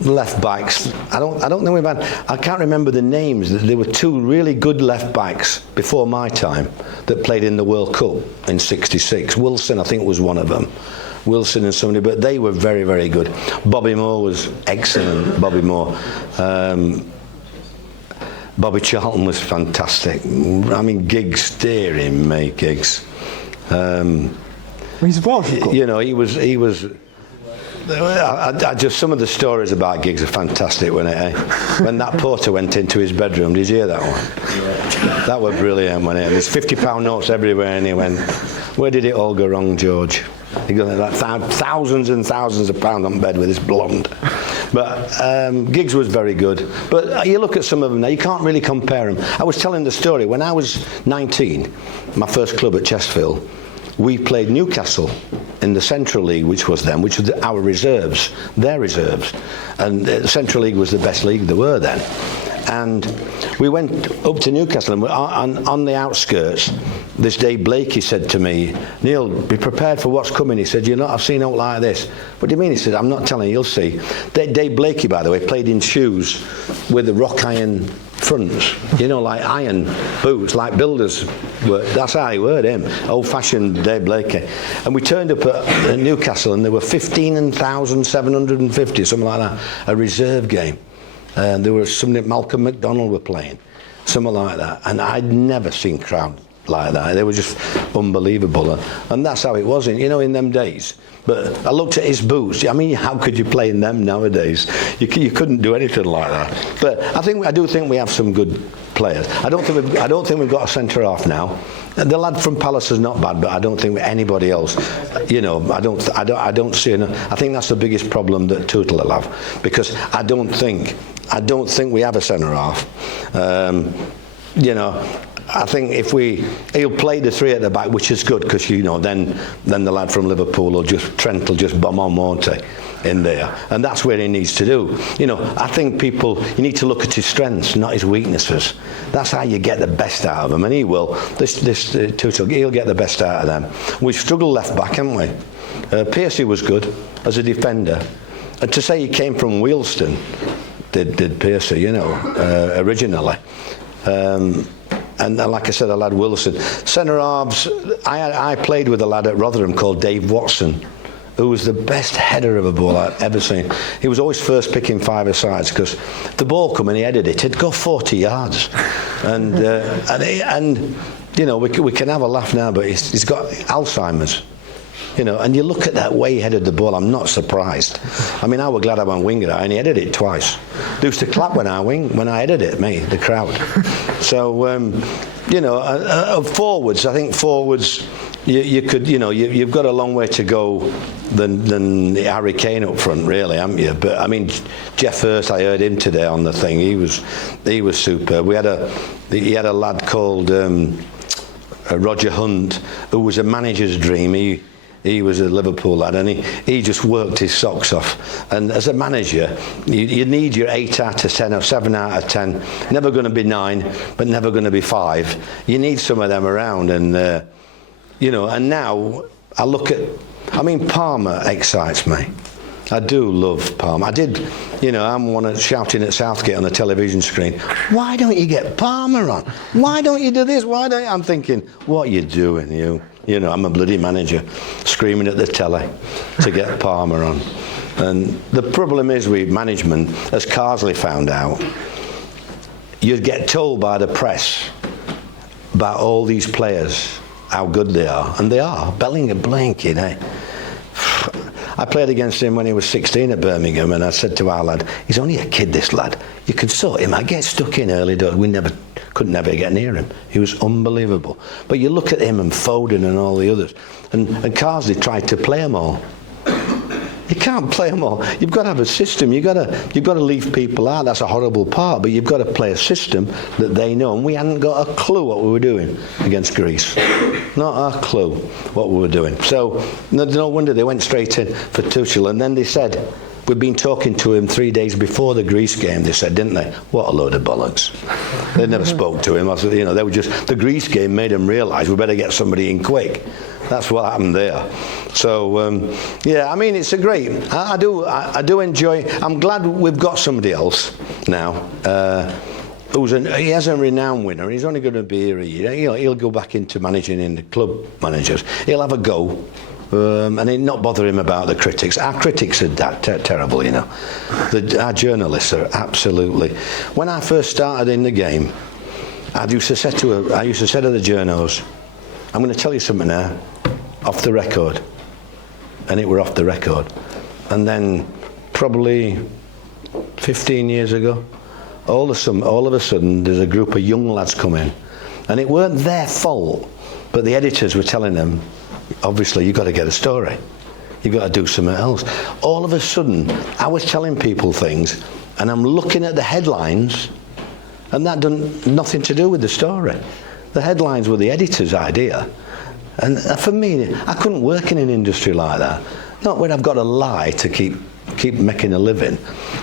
Left backs. I don't think we've had. I can't remember the names. There were two really good left backs before my time that played in the World Cup in '66. Wilson, I think, was one of them. Wilson and somebody, but they were very, very good. Bobby Moore was excellent. Bobby Moore. Bobby Charlton was fantastic. I mean, Giggs, dear him, mate, Giggs. He's Welsh, of course. He was. I just some of the stories about Giggs are fantastic when that porter went into his bedroom. Did you hear that one? That was brilliant, wasn't it? There's £50 notes everywhere, and he went, "Where did it all go wrong, George?" He got like thousands and thousands of pounds on bed with his blonde. But Giggs was very good. But you look at some of them now, you can't really compare them. I was telling the story when I was 19, my first club at Chesterfield. We played Newcastle in the Central League, which was our reserves, their reserves. And the Central League was the best league there were then. And we went up to Newcastle, and on the outskirts, this Dave Blakey said to me, "Neil, be prepared for what's coming." He said, I've seen out like this." "What do you mean?" He said, "I'm not telling you, you'll see." Dave Blakey, by the way, played in shoes with the rock iron fronts, like iron boots, like builders were. That's how he were, him. Old-fashioned Dave Blakey. And we turned up at Newcastle, and there were 15,750, something like that, a reserve game. And there was something Malcolm McDonald were playing, something like that. And I'd never seen crowd like that. They were just unbelievable. And that's how it was, in them days. But I looked at his boots. I mean, how could you play in them nowadays? You couldn't do anything like that. But I do think we have some good players. I don't think we've got a centre half now. The lad from Palace is not bad, but I don't think anybody else. I don't see enough. I think that's the biggest problem that Tootle will have, because I don't think we have a centre half. I think he'll play the three at the back, which is good, because then the lad from Liverpool Trent will just bomb on, won't he, in there, and that's where he needs to do. I think you need to look at his strengths, not his weaknesses. That's how you get the best out of him, and he will. This Tuchel, he'll get the best out of them. We've struggled left back, haven't we? Piercy was good as a defender, and to say he came from Wealdstone, did Piercy, originally. And like I said, a lad Wilson. Centre halves, I played with a lad at Rotherham called Dave Watson, who was the best header of a ball I've ever seen. He was always first picking five-a-sides, because the ball come and he headed it, it'd go 40 yards. And we can have a laugh now, but he's got Alzheimer's. And you look at that way he headed the ball, I'm not surprised. I mean, I was glad I went winger, and he headed it twice. They used to clap when I headed it, me, the crowd. So, forwards, I think forwards, you've got a long way to go than Harry Kane up front, really, haven't you? But I mean, Jeff Hurst, I heard him today on the thing. He was superb. He had a lad called Roger Hunt, who was a manager's dream. He was a Liverpool lad, and he just worked his socks off. And as a manager, you need your 8 out of 10 or 7 out of 10. Never going to be 9, but never going to be 5. You need some of them around, and and now I look at. I mean, Palmer excites me. I do love Palmer. I did, I'm one shouting at Southgate on the television screen, "Why don't you get Palmer on? Why don't you do this? Why don't you?" I'm thinking, what are you doing, you? You know, I'm a bloody manager, screaming at the telly to get Palmer on. And the problem is with management, as Carsley found out, you get told by the press about all these players, how good they are. And they are. Bellingham, blanking, eh? I played against him when he was 16 at Birmingham, and I said to our lad, he's only a kid, this lad. You can sort him. I get stuck in early doors. We could never get near him. He was unbelievable. But you look at him and Foden and all the others, and Carsley tried to play them all. You can't play them all. You've got to have a system. You've got to leave people out. That's a horrible part. But you've got to play a system that they know. And we hadn't got a clue what we were doing against Greece. Not a clue what we were doing. So no wonder they went straight in for Tuchel. And then they said, we'd been talking to him 3 days before the Greece game. They said, didn't they? What a load of bollocks. They never spoke to him. You know, they were just, the Greece game made them realise we better get somebody in quick. That's what happened there. So yeah, I mean, it's a great. I do enjoy. I'm glad we've got somebody else now. He has a renowned winner. He's only going to be here a year. He'll go back into managing in the club managers. He'll have a go, and it not bother him about the critics. Our critics are that terrible, you know. Our journalists are absolutely. When I first started in the game, I used to say to the journos, I'm going to tell you something now, off the record. And it were off the record. And then probably 15 years ago, all of a sudden there's a group of young lads come in. And it weren't their fault, but the editors were telling them, obviously you've got to get a story. You've got to do something else. All of a sudden, I was telling people things, and I'm looking at the headlines, and that done nothing to do with the story. The headlines were the editor's idea. And for me, I couldn't work in an industry like that. Not when I've got to lie to keep making a living.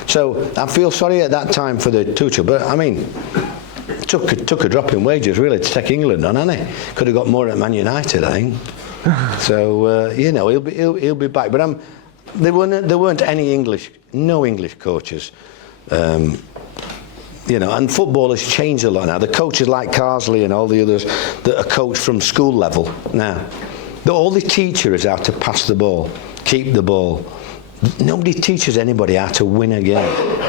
So I feel sorry at that time for the Tuchel, but I mean, took a drop in wages really to take England on, hasn't he? Could have got more at Man United, I think. So you know, he'll be back. But there weren't no English coaches. You know, and football has changed a lot now. The coaches like Carsley and all the others that are coached from school level now. All they teach you is how to pass the ball, keep the ball. Nobody teaches anybody how to win a game.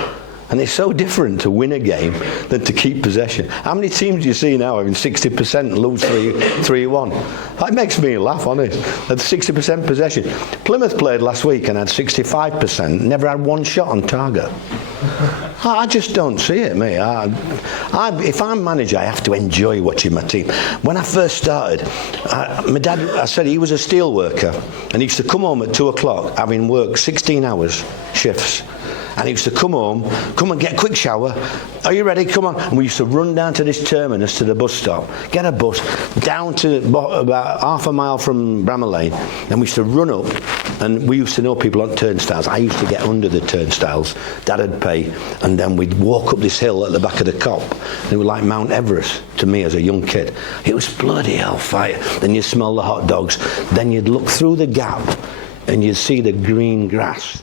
And it's so different to win a game than to keep possession. How many teams do you see now having 60% and lose 3-1? That makes me laugh, honest. At 60% possession. Plymouth played last week and had 65%, never had one shot on target. I just don't see it, mate. If I'm manager, I have to enjoy watching my team. When I first started, my dad, I said he was a steel worker, and he used to come home at 2 o'clock, having worked 16 hours shifts. And he used to come and get a quick shower. Are you ready? Come on. And we used to run down to this terminus to the bus stop, get a bus down to about half a mile from Bramall Lane, and we used to run up, and we used to know people on turnstiles. I used to get under the turnstiles. Dad would pay, and then we'd walk up this hill at the back of the Cop. It was like Mount Everest to me as a young kid. It was bloody hellfire. Then you'd smell the hot dogs. Then you'd look through the gap, and you'd see the green grass.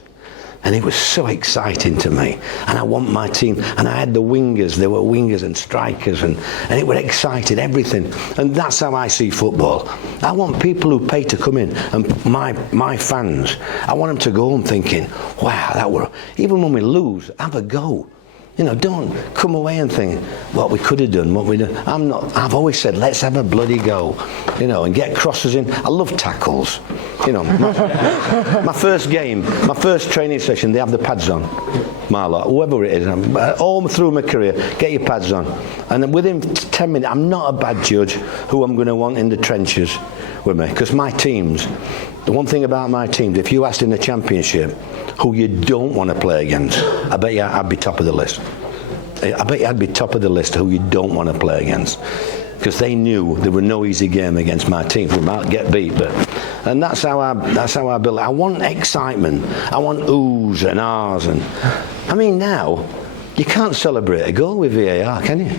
And it was so exciting to me. And I want my team. And I had the wingers. There were wingers and strikers. And it was exciting, everything. And that's how I see football. I want people who pay to come in. And my fans, I want them to go home thinking, wow, even when we lose, have a go. You know, don't come away and think what we could have done, what we done. I've always said, let's have a bloody go, you know, and get crosses in. I love tackles. You know, my first game, my first training session, they have the pads on. My lot, whoever it is, all through my career, get your pads on. And then within 10 minutes, I'm not a bad judge who I'm going to want in the trenches with me. Because my teams, the one thing about my teams, if you asked in the championship who you don't want to play against, I bet you I'd be top of the list. I bet you I'd be top of the list who you don't want to play against. Because they knew there were no easy game against my team. We might get beat, and that's how I build it. I want excitement. I want oohs and ahs, and I mean now you can't celebrate a goal with VAR, can you?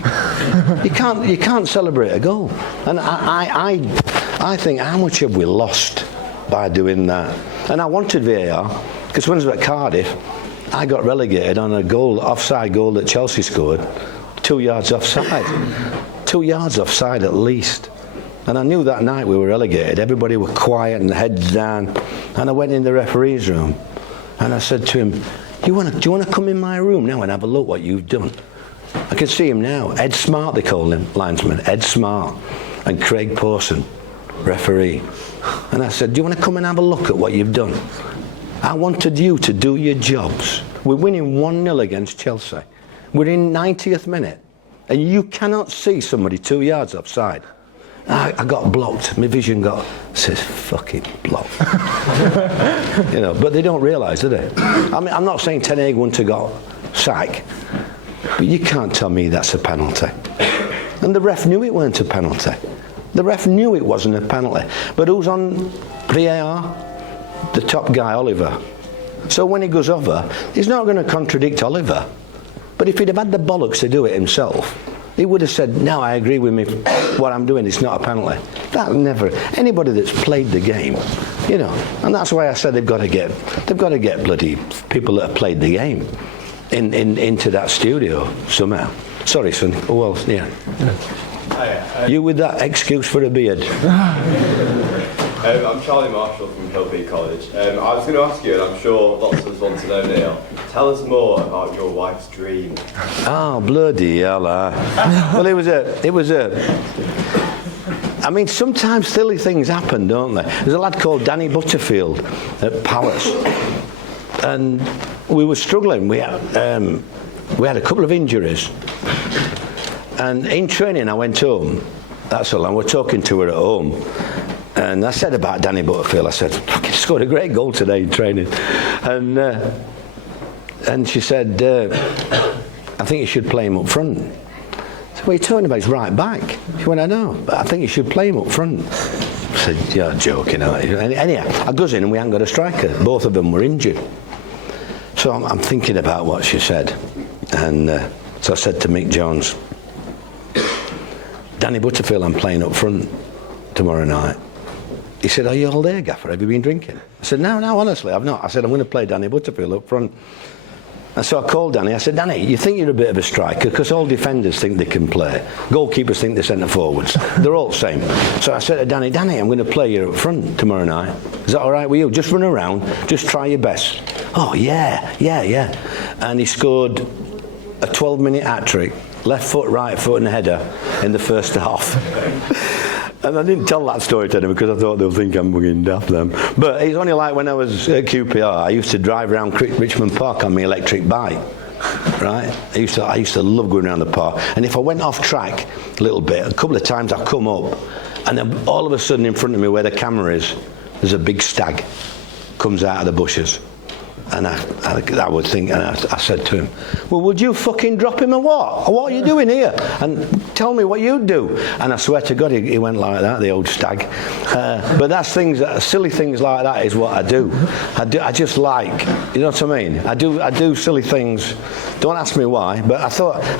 You can't celebrate a goal. And I think, how much have we lost by doing that? And I wanted VAR because when I was at Cardiff, I got relegated on a offside goal that Chelsea scored, 2 yards offside. 2 yards offside at least. And I knew that night we were relegated. Everybody were quiet and heads down. And I went in the referee's room and I said to him, do you want to come in my room now and have a look what you've done? I can see him now. Ed Smart, they call him, linesman. Ed Smart. And Craig Pawson, referee. And I said, do you want to come and have a look at what you've done? I wanted you to do your jobs. We're winning 1-0 against Chelsea. We're in 90th minute. And you cannot see somebody 2 yards offside. I got blocked. My vision says fucking blocked. You know, but they don't realise, do they? I mean, I'm not saying Ten Hag wouldn't have got sack, but you can't tell me that's a penalty. And the ref knew it weren't a penalty. The ref knew it wasn't a penalty. But who's on VAR? The top guy, Oliver. So when he goes over, he's not going to contradict Oliver. But if he'd have had the bollocks to do it himself, he would have said, no, I agree with me, what I'm doing, it's not a penalty. That never, anybody that's played the game, you know, and that's why I said they've got to get bloody people that have played the game into that studio somehow. Sorry, son. Oh, well, yeah. You with that excuse for a beard. I'm Charlie Marshall from Kilby College. I was going to ask you, and I'm sure lots of us want to know, Neil, tell us more about your wife's dream. Oh, bloody hell. Well, it was a... I mean, sometimes silly things happen, don't they? There's a lad called Danny Butterfield at Palace. And we were struggling. We had a couple of injuries. And in training, I went home. That's all. And we're talking to her at home. And I said about Danny Butterfield, I said, fucking scored a great goal today in training. And she said, I think you should play him up front. I said, what are you talking about? He's right back. She went, I know, but I think you should play him up front. I said, you're joking, aren't you? Anyhow, I goes in and we hadn't got a striker. Both of them were injured. So I'm thinking about what she said. And so I said to Mick Jones, Danny Butterfield, I'm playing up front tomorrow night. He said, are you all there, Gaffer? Have you been drinking? I said, no, honestly, I've not. I said, I'm going to play Danny Butterfield up front. And so I called Danny. I said, Danny, you think you're a bit of a striker? Because all defenders think they can play. Goalkeepers think they're centre forwards. They're all the same. So I said to Danny, I'm going to play you up front tomorrow night. Is that all right with you? Just run around. Just try your best. Oh, yeah. And he scored a 12-minute hat-trick. Left foot, right foot and header in the first half. And I didn't tell that story to them because I thought they'll think I'm fucking daft them. But it's only like when I was at QPR, I used to drive around Richmond Park on my electric bike. Right? I used to love going around the park. And if I went off track a little bit, a couple of times I'd come up and then all of a sudden in front of me where the camera is, there's a big stag comes out of the bushes. And I would think, and I said to him, well, would you fucking drop him or what? What are you doing here? And tell me what you do. And I swear to God, he went like that, the old stag. But that's silly things like that is what I do. I just like, you know what I mean? I do silly things. Don't ask me why, but I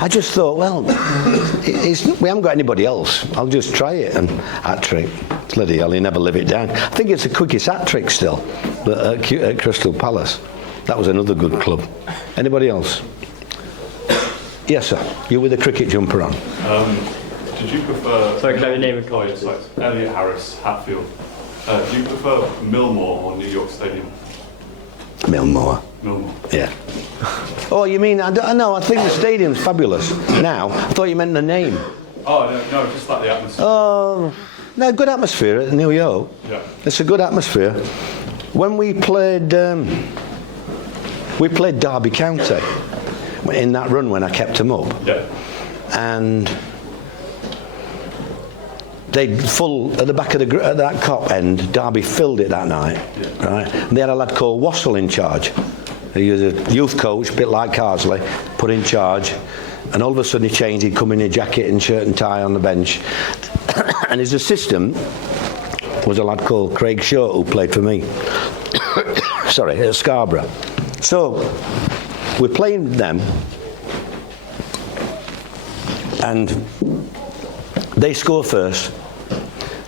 just thought, well, we haven't got anybody else. I'll just try it. And hat-trick, bloody hell, he never live it down. I think it's the quickest hat-trick still at Crystal Palace. That was another good club. Anybody else? Yes, sir. You with the cricket jumper on. Did you prefer... Sorry, can I have your name and college? Elliot Harris, Hatfield. Do you prefer Millmore or New York Stadium? Millmore. Yeah. Oh, you mean... I know, I think the stadium's fabulous. Now, I thought you meant the name. Oh, no, just like the atmosphere. Oh, no, good atmosphere at New York. Yeah. It's a good atmosphere. When we played Derby County in that run when I kept them up. Yeah. And they full at the back of at that cop end. Derby filled it that night, yeah. Right? And they had a lad called Wassell in charge. He was a youth coach, a bit like Carsley, put in charge. And all of a sudden he changed. He'd come in a jacket and shirt and tie on the bench. And his assistant was a lad called Craig Short who played for me. Sorry, at Scarborough. So we're playing them, and they score first.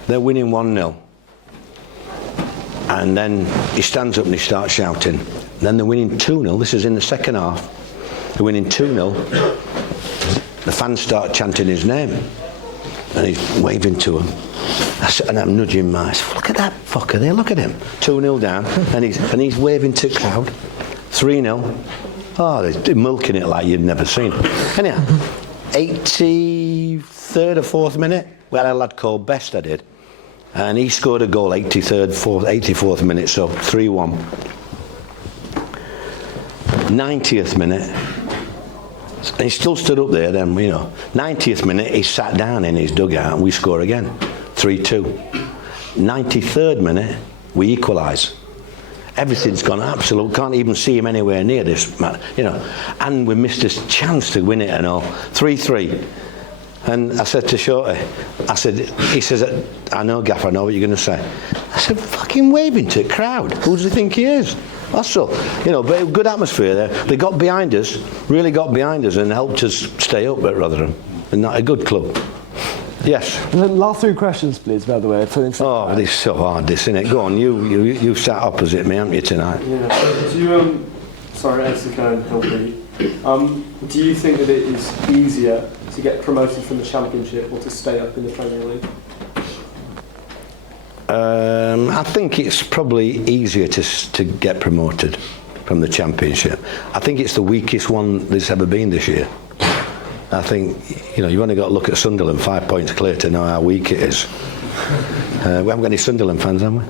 They're winning 1-0. And then he stands up and he starts shouting. Then they're winning 2-0. This is in the second half. They're winning 2-0. The fans start chanting his name. And he's waving to them. And I'm nudging Mice. Look at that fucker there, look at him. 2-0 down, and he's waving to the crowd. 3-0. Oh, they're milking it like you'd never seen. Anyhow, 83rd or 4th minute, we had a lad called Best, I did. And he scored a goal 84th minute, so 3-1. 90th minute, and he still stood up there then, 90th minute, he sat down in his dugout and we score again, 3-2. 93rd minute, we equalise. Everything's gone absolute, can't even see him anywhere near this, and we missed this chance to win it and all. 3-3. And I said to Shorty, he says, I know, Gaff, I know what you're going to say. I said, fucking waving to the crowd. Who does he think he is? That's all. But good atmosphere there. They got behind us, really got behind us and helped us stay up at Rotherham. And a good club. Yes. And the last 3 questions, please, by the way. Oh, this is so hard, this, isn't it? Go on, you sat opposite me, haven't you, tonight? Yeah. Do you, sorry, Exeter and Hilby, do you think that it is easier to get promoted from the Championship or to stay up in the Premier League? I think it's probably easier to get promoted from the Championship. I think it's the weakest one there's ever been this year. I think, you've only got to look at Sunderland, 5 points clear, to know how weak it is. We haven't got any Sunderland fans, have we?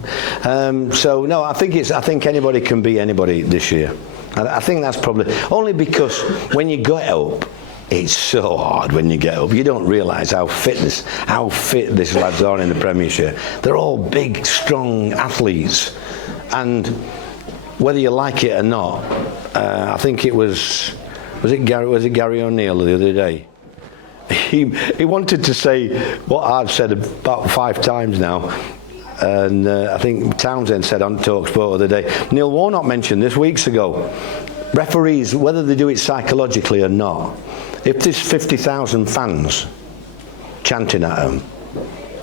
So no, I think anybody can beat anybody this year. I think that's probably only because when you get up, it's so hard when you get up. You don't realise how fit these lads are in the Premiership. They're all big, strong athletes, and whether you like it or not, I think it was it Gary O'Neill the other day. He wanted to say what I've said about 5 times now. And I think Townsend said on TalkSport the other day, Neil Warnock mentioned this weeks ago, referees, whether they do it psychologically or not, if there's 50,000 fans chanting at them,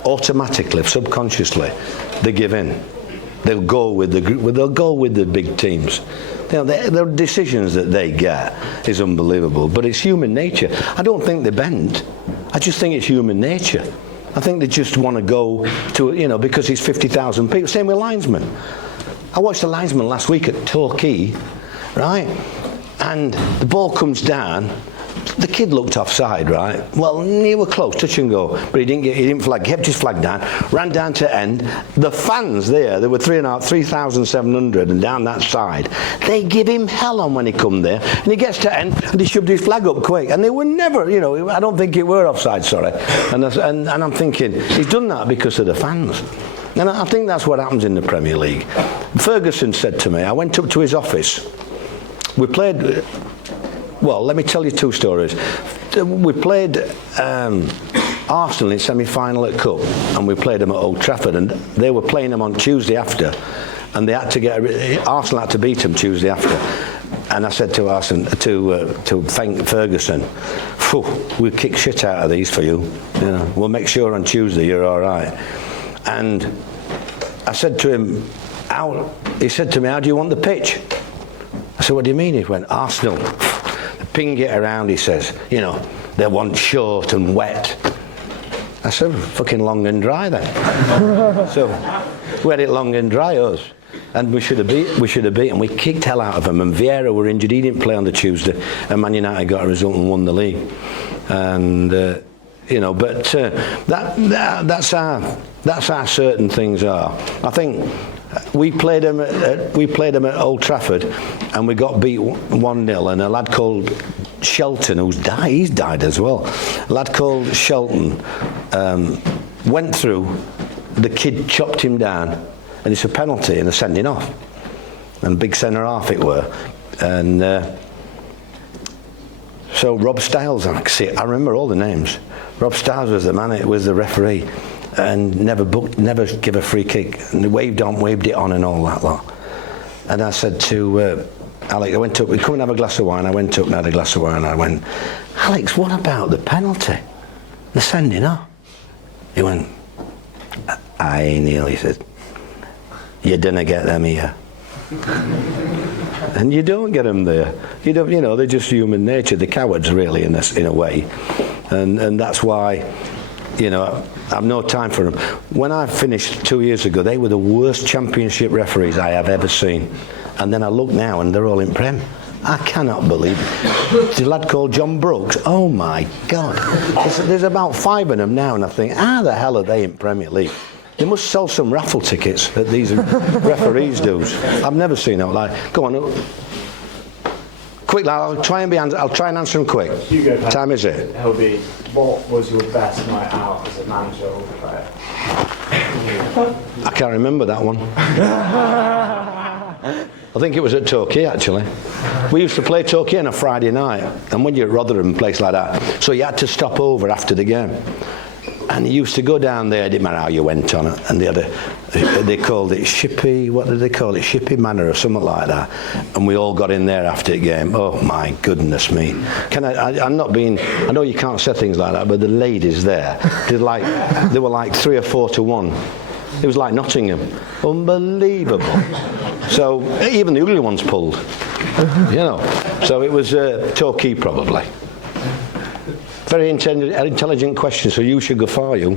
automatically, subconsciously, they give in. They'll go with the big teams. The decisions that they get is unbelievable, but it's human nature. I don't think they're bent. I just think it's human nature. I think they just want to go to, because it's 50,000 people. Same with linesmen. I watched the linesman last week at Torquay, right? And the ball comes down. The kid looked offside, right? Well, he were close, touch and go, but he didn't flag. He kept his flag down, ran down to end. The fans there were 3,700 and down that side. They give him hell on when he come there, and he gets to end, and he shoved his flag up quick, and they were never, I don't think it were offside, sorry. And I'm thinking, he's done that because of the fans. And I think that's what happens in the Premier League. Ferguson said to me, I went up to his office. We played. Well, let me tell you 2 stories. We played Arsenal in semi-final at Cup, and we played them at Old Trafford, and they were playing them on Tuesday after, and they had to Arsenal had to beat them Tuesday after. And I said to Arsenal, to thank Ferguson, we'll kick shit out of these for you. We'll make sure on Tuesday you're all right. And I said to him, he said to me, how do you want the pitch? I said, what do you mean? He went, Arsenal. Ping it around, he says, they want short and wet. I said, fucking long and dry then. So we had it long and dry, us. And we should have beaten. We kicked hell out of them. And Vieira were injured. He didn't play on the Tuesday. And Man United got a result and won the league. And but that's how certain things are. I think we played them at Old Trafford, and we got beat 1-0. And a lad called Shelton, he's died as well. A lad called Shelton went through. The kid chopped him down, and it's a penalty and a sending off. And big centre half it were, and so Rob Stiles, I remember all the names. Rob Stiles was the man. It was the referee. And never give a free kick. And they waved it on and all that lot. And I said to Alex, I went up, we come and have a glass of wine. I went up and had a glass of wine, and I went, Alex, what about the penalty? The sending off? He went, aye, Neil, he said, you didn't get them here. And you don't get them there. They're just human nature. They're cowards, really, in a way. And that's why You know, I've no time for them. When I finished 2 years ago, they were the worst championship referees I have ever seen. And then I look now and they're all in Prem. I cannot believe it. There's a lad called John Brooks. Oh my God. There's about 5 of them now, and I think, how the hell are they in Premier League? They must sell some raffle tickets that these referees do. I've never seen that. Like, go on. Quick, lad, I'll try and answer them quick. Hugo, Time is it? Helby, what was your best night out as a manager or player? I can't remember that one. I think it was at Torquay, actually. We used to play Torquay on a Friday night, and when you're at Rotherham, a place like that, so you had to stop over after the game. And you used to go down there, it didn't matter how you went on it, and they called it Shippy, what did they call it? Shippy Manor or something like that. And we all got in there after the game. Oh my goodness me. I'm not being, I know you can't say things like that, but the ladies there, they were like 3 or 4 to 1. It was like Nottingham. Unbelievable. So even the ugly ones pulled, you know. So it was Torquay probably. Very intelligent question, so you should go far, you.